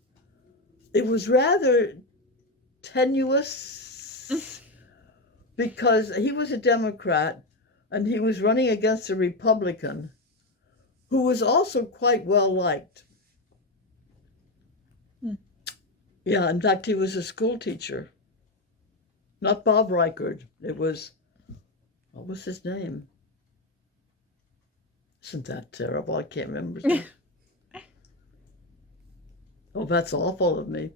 It was rather tenuous because he was a Democrat and he was running against a Republican who was also quite well liked. Yeah, in fact, he was a school teacher. Not Bob Reichard. It was, what was his name? Isn't that terrible? I can't remember his name. Oh, that's awful of me.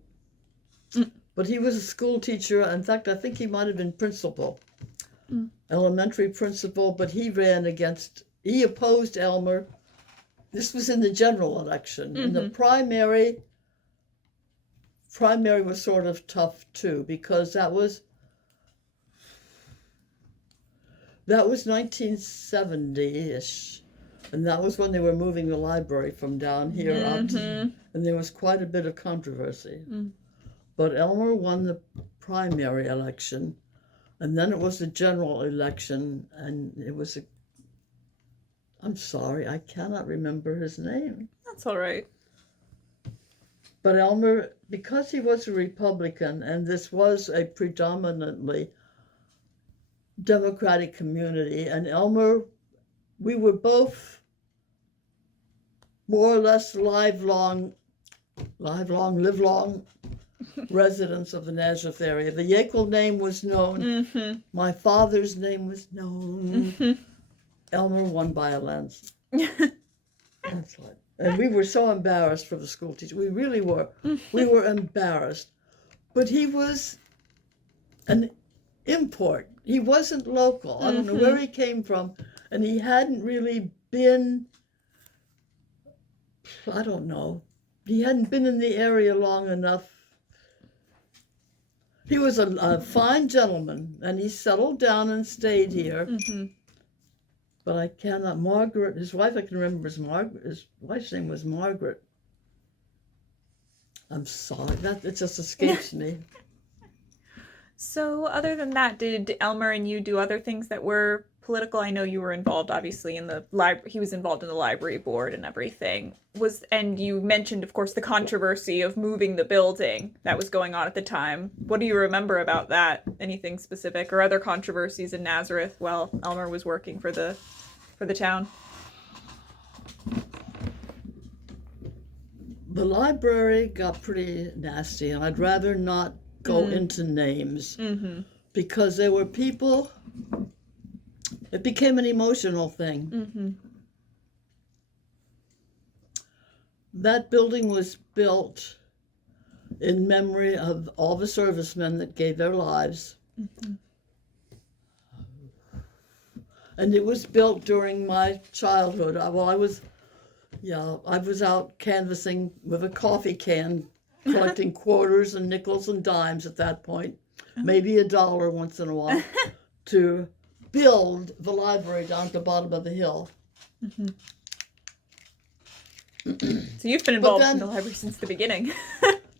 But he was a school teacher. In fact, I think he might have been principal, elementary principal, but he opposed Elmer. This was in the general election. In the primary, primary was sort of tough too, because that was 1970-ish, and that was when they were moving the library from down here up to, and there was quite a bit of controversy. But Elmer won the primary election, and then it was the general election, and it was I'm sorry, I cannot remember his name. That's all right. But Elmer, because he was a Republican, and this was a predominantly Democratic community, and Elmer, we were both more or less live-long residents of the Nazareth area. The Yeakel name was known. My father's name was known. Elmer won by a landslide. That's right. And we were so embarrassed for the school teacher. We really were. We were embarrassed. But he was an import. He wasn't local. I don't know where he came from. And he hadn't really been, I don't know. He hadn't been in the area long enough. He was a fine gentleman, and he settled down and stayed here. But I cannot, Margaret, his wife I can remember is Margaret, his wife's name was Margaret. I'm sorry, it just escapes me. So other than that, did Elmer and you do other things that were political? I know you were involved, obviously, in the library. He was involved in the library board and everything. And you mentioned, of course, the controversy of moving the building that was going on at the time. What do you remember about that? Anything specific or other controversies in Nazareth while Elmer was working for the town? The library got pretty nasty, and I'd rather not go into names because there were people. It became an emotional thing. That building was built in memory of all the servicemen that gave their lives. And it was built during my childhood. I was out canvassing with a coffee can, collecting quarters and nickels and dimes at that point, maybe $1 once in a while, to build the library down at the bottom of the hill. So you've been involved in the library since the beginning.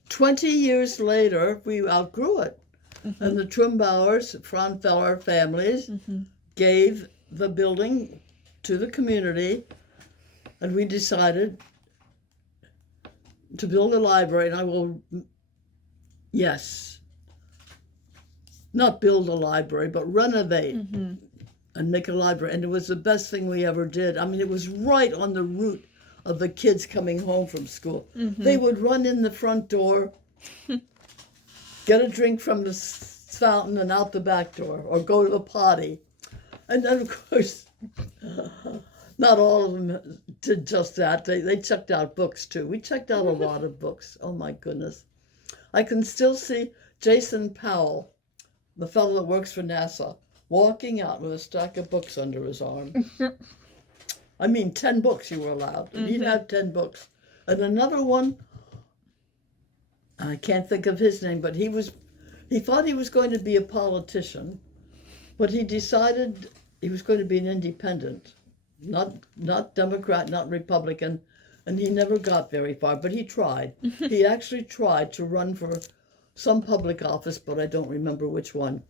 20 years later, we outgrew it. And the Trumbauers, Fraunfeller families, gave the building to the community, and we decided to build a library, and not build a library, but renovate and make a library. And it was the best thing we ever did. I mean, it was right on the route of the kids coming home from school. They would run in the front door, get a drink from the fountain and out the back door, or go to the potty. And then, of course, not all of them did just that. They checked out books, too. We checked out a lot of books. Oh, my goodness. I can still see Jason Powell, the fellow that works for NASA, walking out with a stack of books under his arm. I mean, 10 books you were allowed. And he'd have 10 books. And another one, I can't think of his name, but he thought he was going to be a politician, but he decided he was going to be an independent, not Democrat, not Republican, and he never got very far, but he tried. He actually tried to run for some public office, but I don't remember which one.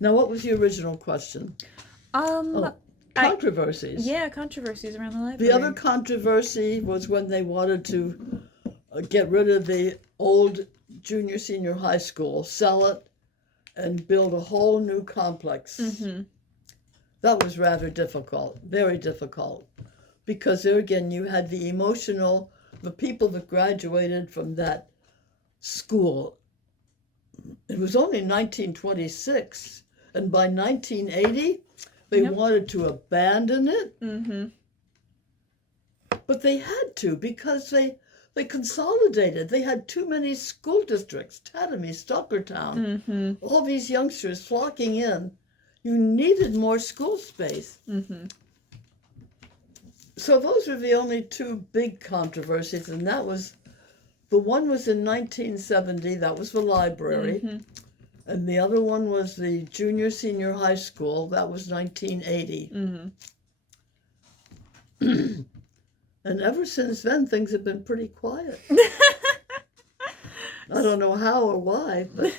Now, what was the original question? Controversies. Controversies around the library. The other controversy was when they wanted to get rid of the old junior senior high school, sell it, and build a whole new complex. That was rather difficult, very difficult, because there again you had the people that graduated from that school. It was only 1926, and by 1980, they wanted to abandon it. But they had to, because they consolidated. They had too many school districts, Tatamy, Stockertown, all these youngsters flocking in. You needed more school space. So those were the only two big controversies, and that was The one was in 1970, that was the library. Mm-hmm. And the other one was the junior senior high school, that was 1980. Mm-hmm. And ever since then, things have been pretty quiet. I don't know how or why, but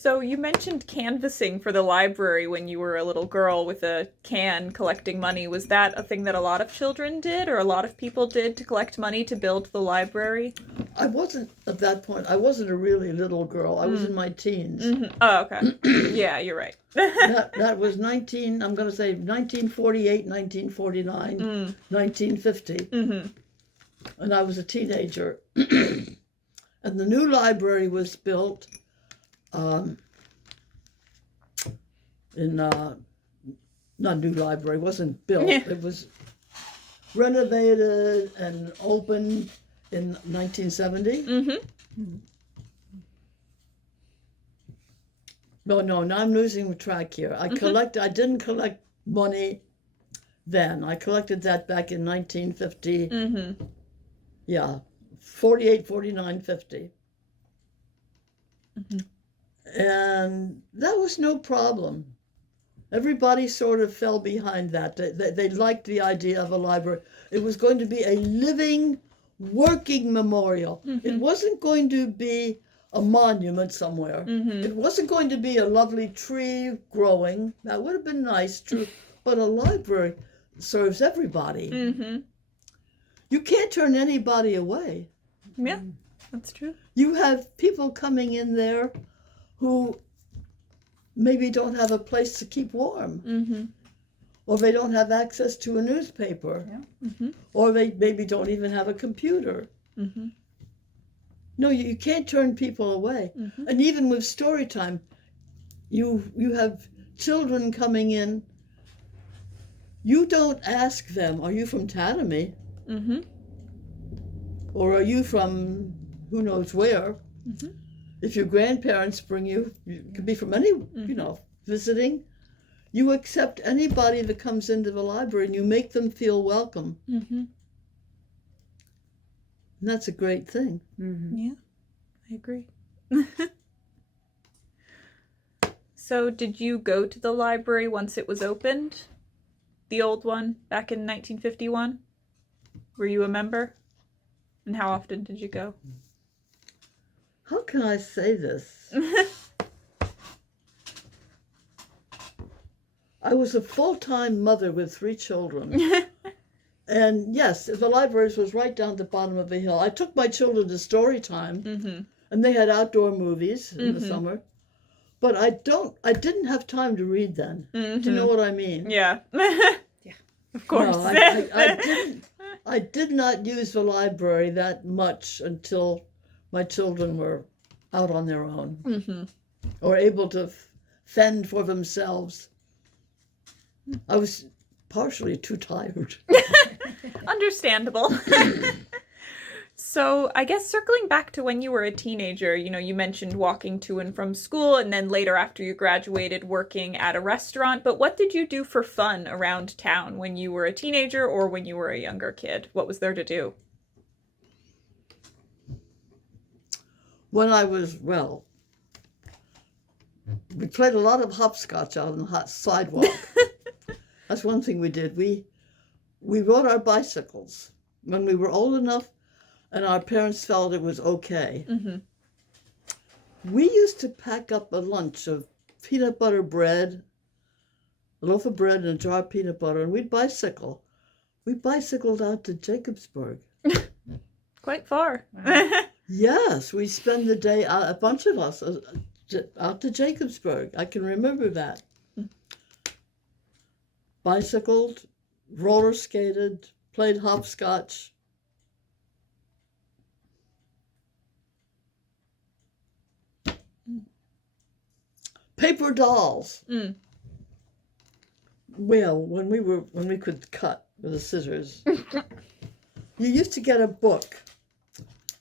So you mentioned canvassing for the library when you were a little girl with a can collecting money. Was that a thing that a lot of children did or a lot of people did to collect money to build the library? I wasn't, at that point, I wasn't a really little girl. I was in my teens. Mm-hmm. Oh, okay. Yeah, you're right. That was I'm going to say 1948, 1949, 1950. Mm-hmm. And I was a teenager. And the new library was built not new library, wasn't built. Yeah. It was renovated and opened in 1970. Mm-hmm. No, now I'm losing track here. I didn't collect money then. I collected that back in 1950. Mm-hmm. Yeah, 48, 49, 50. Mm-hmm. And that was no problem. Everybody sort of fell behind that. They liked the idea of a library. It was going to be a living, working memorial. Mm-hmm. It wasn't going to be a monument somewhere. Mm-hmm. It wasn't going to be a lovely tree growing. That would have been nice, true. But a library serves everybody. Mm-hmm. You can't turn anybody away. Yeah, that's true. You have people coming in there who maybe don't have a place to keep warm, Mm-hmm. or they don't have access to a newspaper, Mm-hmm. or they maybe don't even have a computer. Mm-hmm. No, you can't turn people away. Mm-hmm. And even with story time, you have children coming in. You don't ask them, are you from Tatamy? Mm-hmm. Or are you from who knows where? Mm-hmm. If your grandparents bring you, you could be from any, visiting. You accept anybody that comes into the library and you make them feel welcome. Mm-hmm. And that's a great thing. Mm-hmm. Yeah, I agree. So did you go to the library once it was opened? The old one back in 1951? Were you a member? And how often did you go? How can I say this? I was a full-time mother with 3 children. And yes, the library was right down at the bottom of the hill. I took my children to story time, Mm-hmm. and they had outdoor movies in the Mhm. summer. But I didn't have time to read then. Do you know what I mean? Yeah. Yeah. Of course. No, I did not use the library that much until my children were out on their own Mm-hmm. or able to fend for themselves. I was partially too tired. Understandable. So I guess circling back to when you were a teenager, you mentioned walking to and from school and then later after you graduated working at a restaurant. But what did you do for fun around town when you were a teenager or when you were a younger kid? What was there to do? When I was, we played a lot of hopscotch out on the hot sidewalk. That's one thing we did. We rode our bicycles when we were old enough and our parents felt it was okay. Mm-hmm. We used to pack up a lunch of peanut butter bread, a loaf of bread and a jar of peanut butter, and we'd bicycle. We bicycled out to Jacobsburg. Quite far. Yes, we spend the day out, a bunch of us, out to Jacobsburg. I can remember that. Bicycled, roller skated, played hopscotch. Paper dolls. Mm. Well, when we could cut with the scissors, you used to get a book,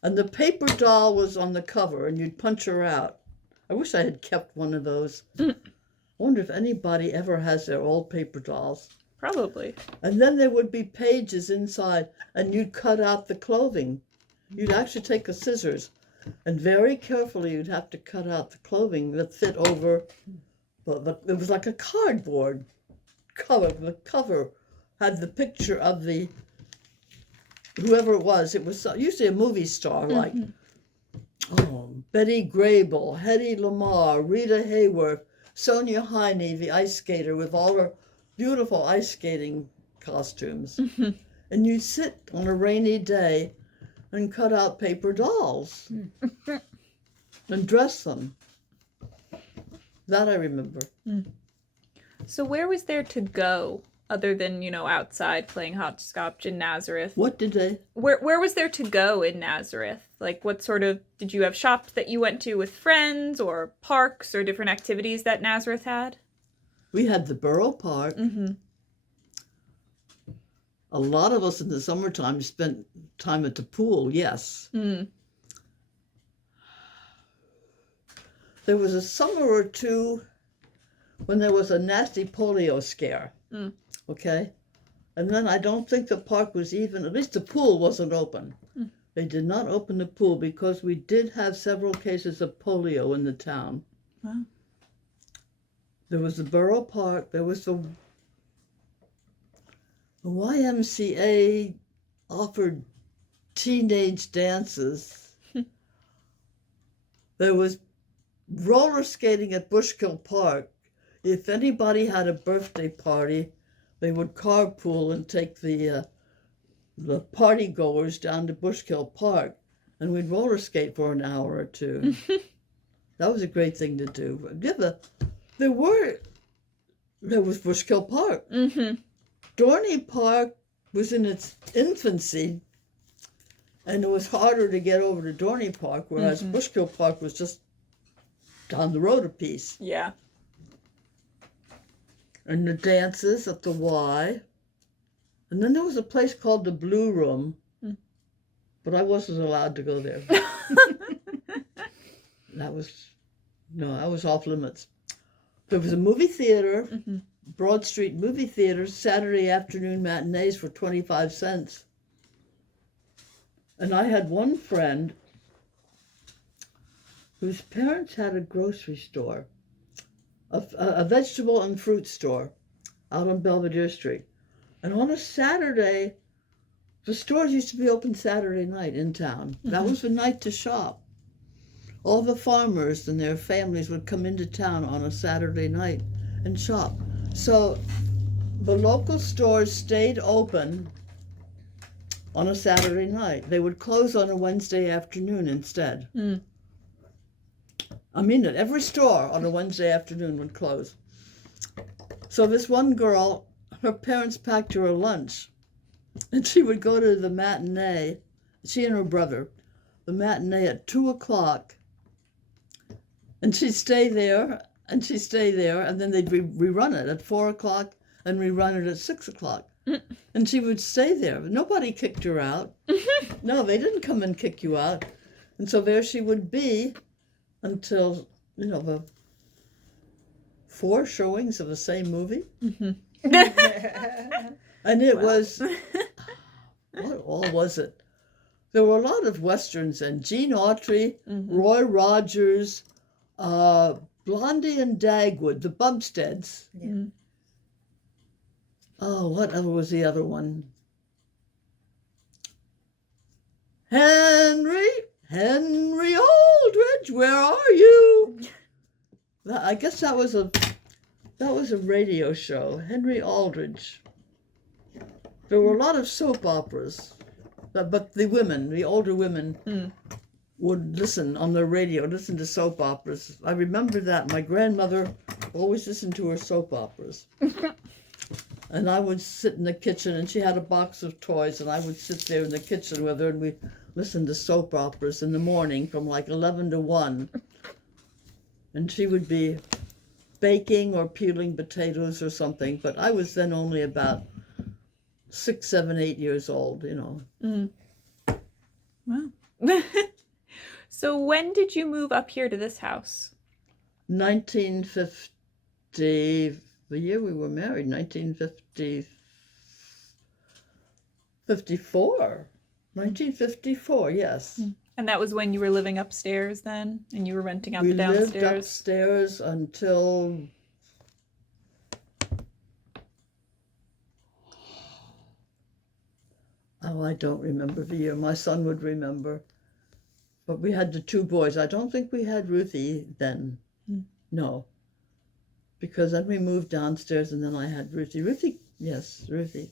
and the paper doll was on the cover, and you'd punch her out. I wish I had kept one of those. I wonder if anybody ever has their old paper dolls. Probably. And then there would be pages inside, and you'd cut out the clothing. you'd actually take a scissors and very carefully you'd have to cut out the clothing that fit over. It was like a cardboard cover. The cover had the picture of whoever it was. It was usually a movie star like Betty Grable, Hedy Lamarr, Rita Hayworth, Sonia Heine, the ice skater with all her beautiful ice skating costumes. And you'd sit on a rainy day and cut out paper dolls and dress them. That I remember. So where was there to go other than, outside playing hopscotch in Nazareth? What did they? Where was there to go in Nazareth? Like, what sort of, did you have shops that you went to with friends or parks or different activities that Nazareth had? We had the Borough Park. Mm-hmm. A lot of us in the summertime spent time at the pool, yes. There was a summer or two when there was a nasty polio scare, okay? And then I don't think the park was even, at least the pool wasn't open. They did not open the pool because we did have several cases of polio in the town. Wow. There was the Borough Park, there was the YMCA offered teenage dances. There was roller skating at Bushkill Park. If anybody had a birthday party, they would carpool and take the party goers down to Bushkill Park, and we'd roller skate for an hour or two. That was a great thing to do. There was Bushkill Park. Dorney Park was in its infancy, and it was harder to get over to Dorney Park, whereas Bushkill Park was just down the road a piece. Yeah. And the dances at the Y. And then there was a place called the Blue Room, but I wasn't allowed to go there. That was off limits. There was a movie theater, Broad Street movie theater, Saturday afternoon matinees for 25 cents. And I had one friend whose parents had a grocery store, a vegetable and fruit store out on Belvedere Street. And on a Saturday, the stores used to be open Saturday night in town. That was the night to shop. All the farmers and their families would come into town on a Saturday night and shop. So the local stores stayed open on a Saturday night. They would close on a Wednesday afternoon instead. I mean it, every store on a Wednesday afternoon would close. So this one girl, her parents packed her a lunch, and she would go to the matinee, she and her brother, the matinee at 2:00, and she'd stay there, and then they'd rerun it at 4:00 and rerun it at 6:00. And she would stay there. Nobody kicked her out. No, they didn't come and kick you out. And so there she would be until, the 4 showings of the same movie. And it was, what all was it? There were a lot of Westerns, and Gene Autry, Roy Rogers, Blondie and Dagwood, the Bumsteads. Oh, whatever was the other one? Henry Aldridge, where are you? I guess that was a radio show, Henry Aldridge. There were a lot of soap operas, but the older women would listen on the radio, listen to soap operas. I remember that. My grandmother always listened to her soap operas. And I would sit in the kitchen, and she had a box of toys, and I would sit there in the kitchen with her, and we'd listen to soap operas in the morning from like 11 to 1. And she would be baking or peeling potatoes or something, but I was then only about 6, 7, 8 years old, Wow. So when did you move up here to this house? 1950, the year we were married, 1954. 1954, yes. And that was when you were living upstairs then, and you were renting out We the downstairs? lived upstairs until I don't remember the year. My son would remember. But we had the two boys. I don't think we had Ruthie then. No. Because then we moved downstairs and then I had Ruthie. Yes, Ruthie.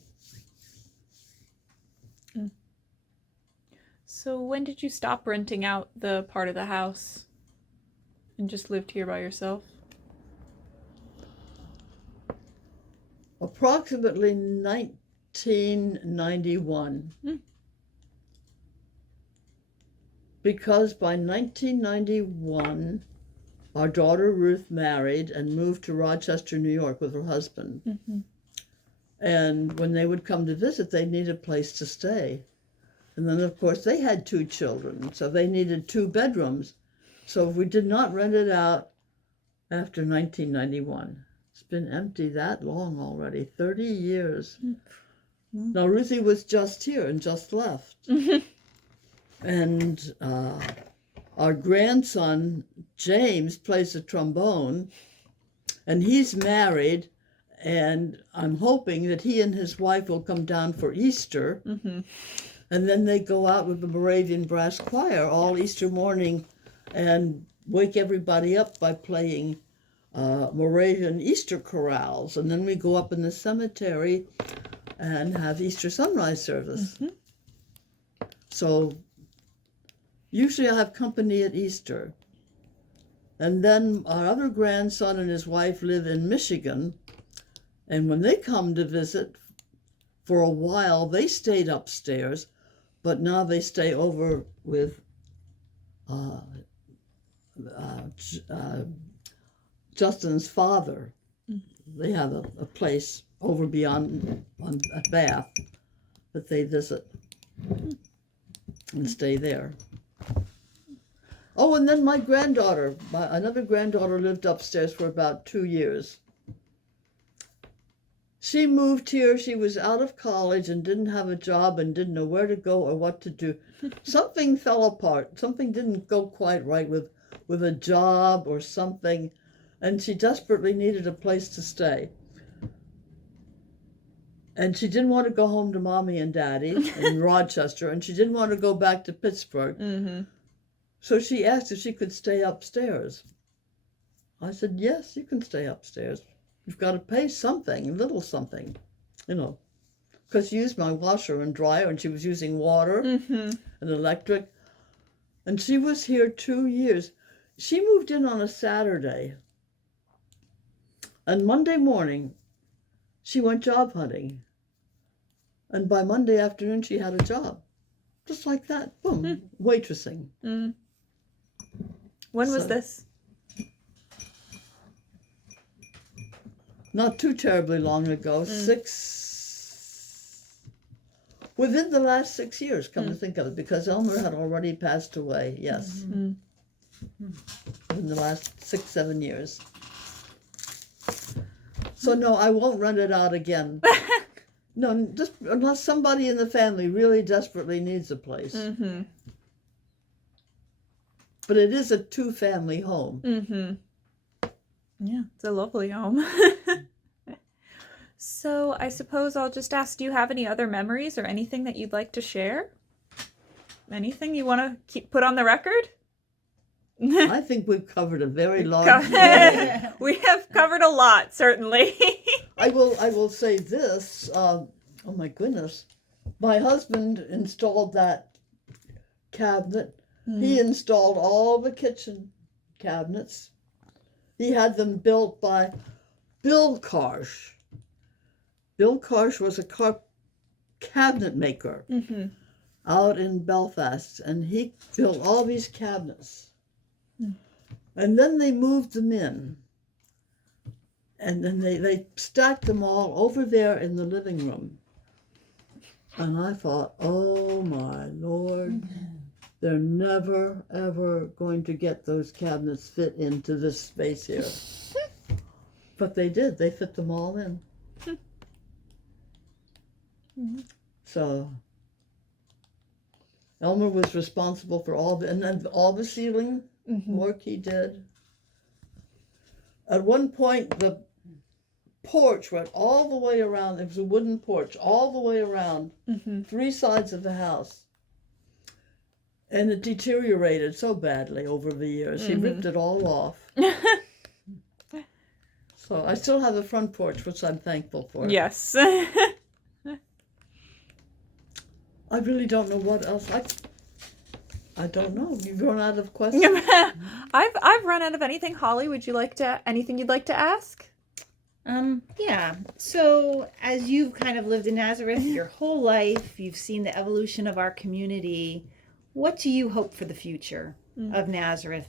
So when did you stop renting out the part of the house and just lived here by yourself? Approximately 1991. Because by 1991, our daughter Ruth married and moved to Rochester, New York with her husband. And when they would come to visit, they needed a place to stay. And then, of course, they had two children, so they needed 2 bedrooms. So we did not rent it out after 1991. It's been empty that long already, 30 years. Now, Ruthie was just here and just left. And our grandson, James, plays the trombone, and he's married, and I'm hoping that he and his wife will come down for Easter. And then they go out with the Moravian Brass Choir all Easter morning and wake everybody up by playing Moravian Easter chorales. And then we go up in the cemetery and have Easter sunrise service. So usually I have company at Easter. And then our other grandson and his wife live in Michigan. And when they come to visit, for a while, they stayed upstairs, but now they stay over with Justin's father. They have a place over beyond at Bath that they visit and stay there. Oh, and then my granddaughter, another granddaughter lived upstairs for about 2 years. She moved here. She was out of college and didn't have a job and didn't know where to go or what to do. Something fell apart. Something didn't go quite right with a job or something, and she desperately needed a place to stay. And she didn't want to go home to Mommy and Daddy in Rochester, and she didn't want to go back to Pittsburgh. So she asked if she could stay upstairs. I said, yes, you can stay upstairs. You've got to pay something, a little something, because she used my washer and dryer, and she was using water and electric. And she was here 2 years. She moved in on a Saturday. And Monday morning, she went job hunting. And by Monday afternoon, she had a job. Just like that. Boom. Waitressing. When was this? Not too terribly long ago. Within the last 6 years, come to think of it, because Elmer had already passed away. Yes. In the last 6-7 years. So no, I won't rent it out again. No, just unless somebody in the family really desperately needs a place. But it is a 2-family home. Yeah, it's a lovely home. So I suppose I'll just ask, do you have any other memories or anything that you'd like to share? Anything you want to put on the record? I think we've covered a very large area. We have covered a lot, certainly. I will say this. Oh my goodness. My husband installed that cabinet. He installed all the kitchen cabinets. He had them built by Bill Karsh. Bill Karsh was a cabinet maker out in Belfast, and he built all these cabinets. And then they moved them in, and then they stacked them all over there in the living room. And I thought, oh my Lord, they're never, ever going to get those cabinets fit into this space here. But they did. They fit them all in. So Elmer was responsible for all the ceiling work he did. At one point, the porch went all the way around. It was a wooden porch all the way around 3 sides of the house. And it deteriorated so badly over the years. He ripped it all off. So I still have the front porch, which I'm thankful for. Yes. I really don't know what else. I don't know. You've run out of questions. I've run out of anything. Holly, would you like to anything you'd like to ask? Yeah. So as you've kind of lived in Nazareth your whole life, you've seen the evolution of our community. What do you hope for the future of Nazareth?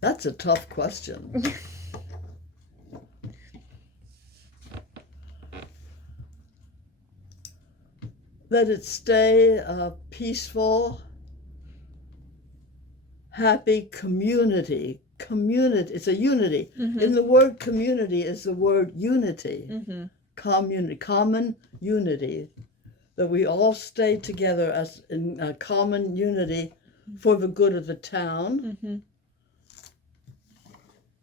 That's a tough question. That it stay a peaceful, happy community. It's a unity. In the word community is the word unity. Common unity. That we all stay together as in a common unity for the good of the town.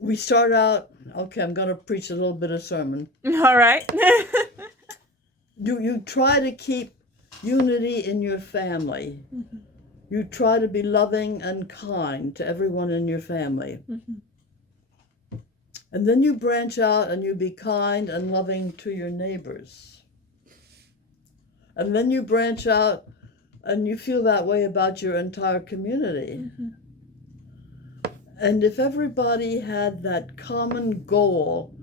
We start out, okay, I'm going to preach a little bit of sermon. All right. You try to keep unity in your family. You try to be loving and kind to everyone in your family. And then you branch out and you be kind and loving to your neighbors. And then you branch out and you feel that way about your entire community. And if everybody had that common goal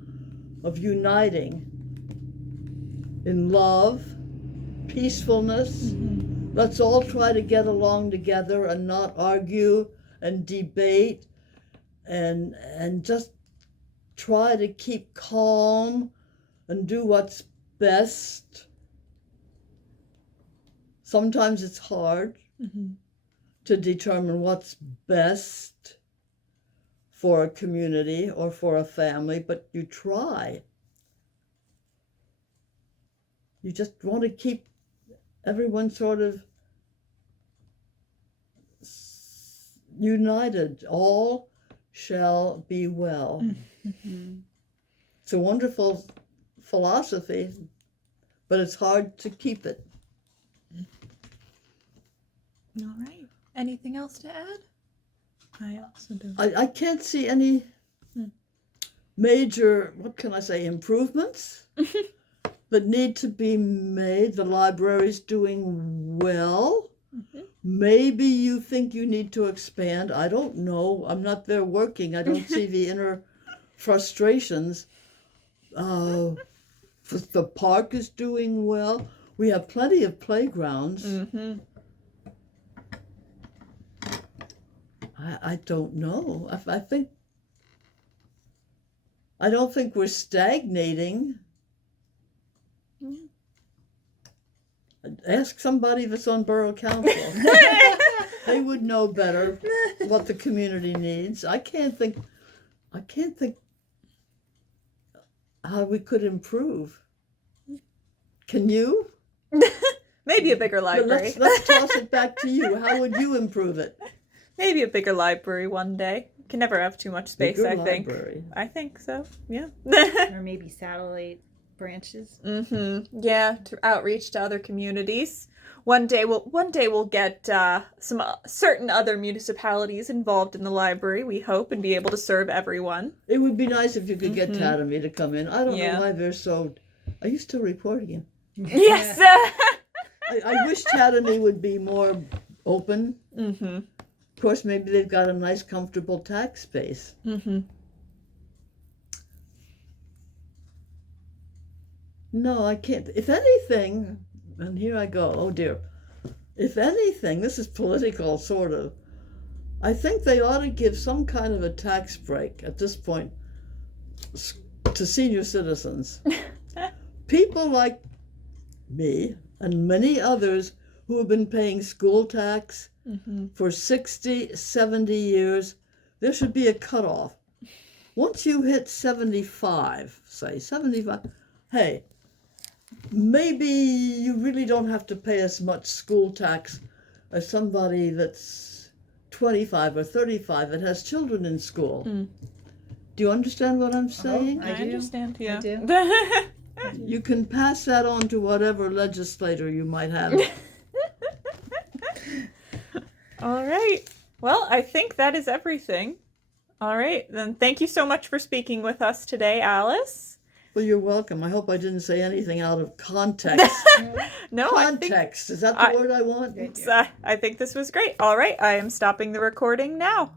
of uniting in love, peacefulness, let's all try to get along together and not argue and debate and just try to keep calm and do what's best. Sometimes it's hard to determine what's best for a community or for a family, but you try. You just want to keep everyone sort of united. All shall be well. It's a wonderful philosophy, but it's hard to keep it. All right. Anything else to add? I also do. I can't see any major, what can I say, improvements that need to be made. The library's doing well. Maybe you think you need to expand. I don't know. I'm not there working. I don't see the inner frustrations. The park is doing well. We have plenty of playgrounds. I don't know. I don't think we're stagnating. Ask somebody that's on borough council. They would know better what the community needs. I can't think how we could improve. Can you? Maybe a bigger library. Let's toss it back to you. How would you improve it? Maybe a bigger library one day. Can never have too much space, Bigger I think. library. I think so. Yeah. Or maybe satellite branches? Yeah, to outreach to other communities. One day we'll get some certain other municipalities involved in the library, we hope, and be able to serve everyone. It would be nice if you could get Tatamy to come in. I don't Yeah. know why they're so... Are you still reporting? Yes. I wish Tatamy would be more open. Of course, maybe they've got a nice, comfortable tax base. No, I can't. If anything, and here I go, oh dear. If anything, this is political, sort of. I think they ought to give some kind of a tax break at this point to senior citizens. People like me and many others who have been paying school tax for 60, 70 years, there should be a cutoff. Once you hit 75, say 75, hey, maybe you really don't have to pay as much school tax as somebody that's 25 or 35 that has children in school. Do you understand what I'm saying? I do. understand. Yeah. I do. You can pass that on to whatever legislator you might have. All right. Well, I think that is everything. All right. Then thank you so much for speaking with us today, Alice. Well, you're welcome. I hope I didn't say anything out of context. No, Context, is that the word I want? I think this was great. All right. I am stopping the recording now.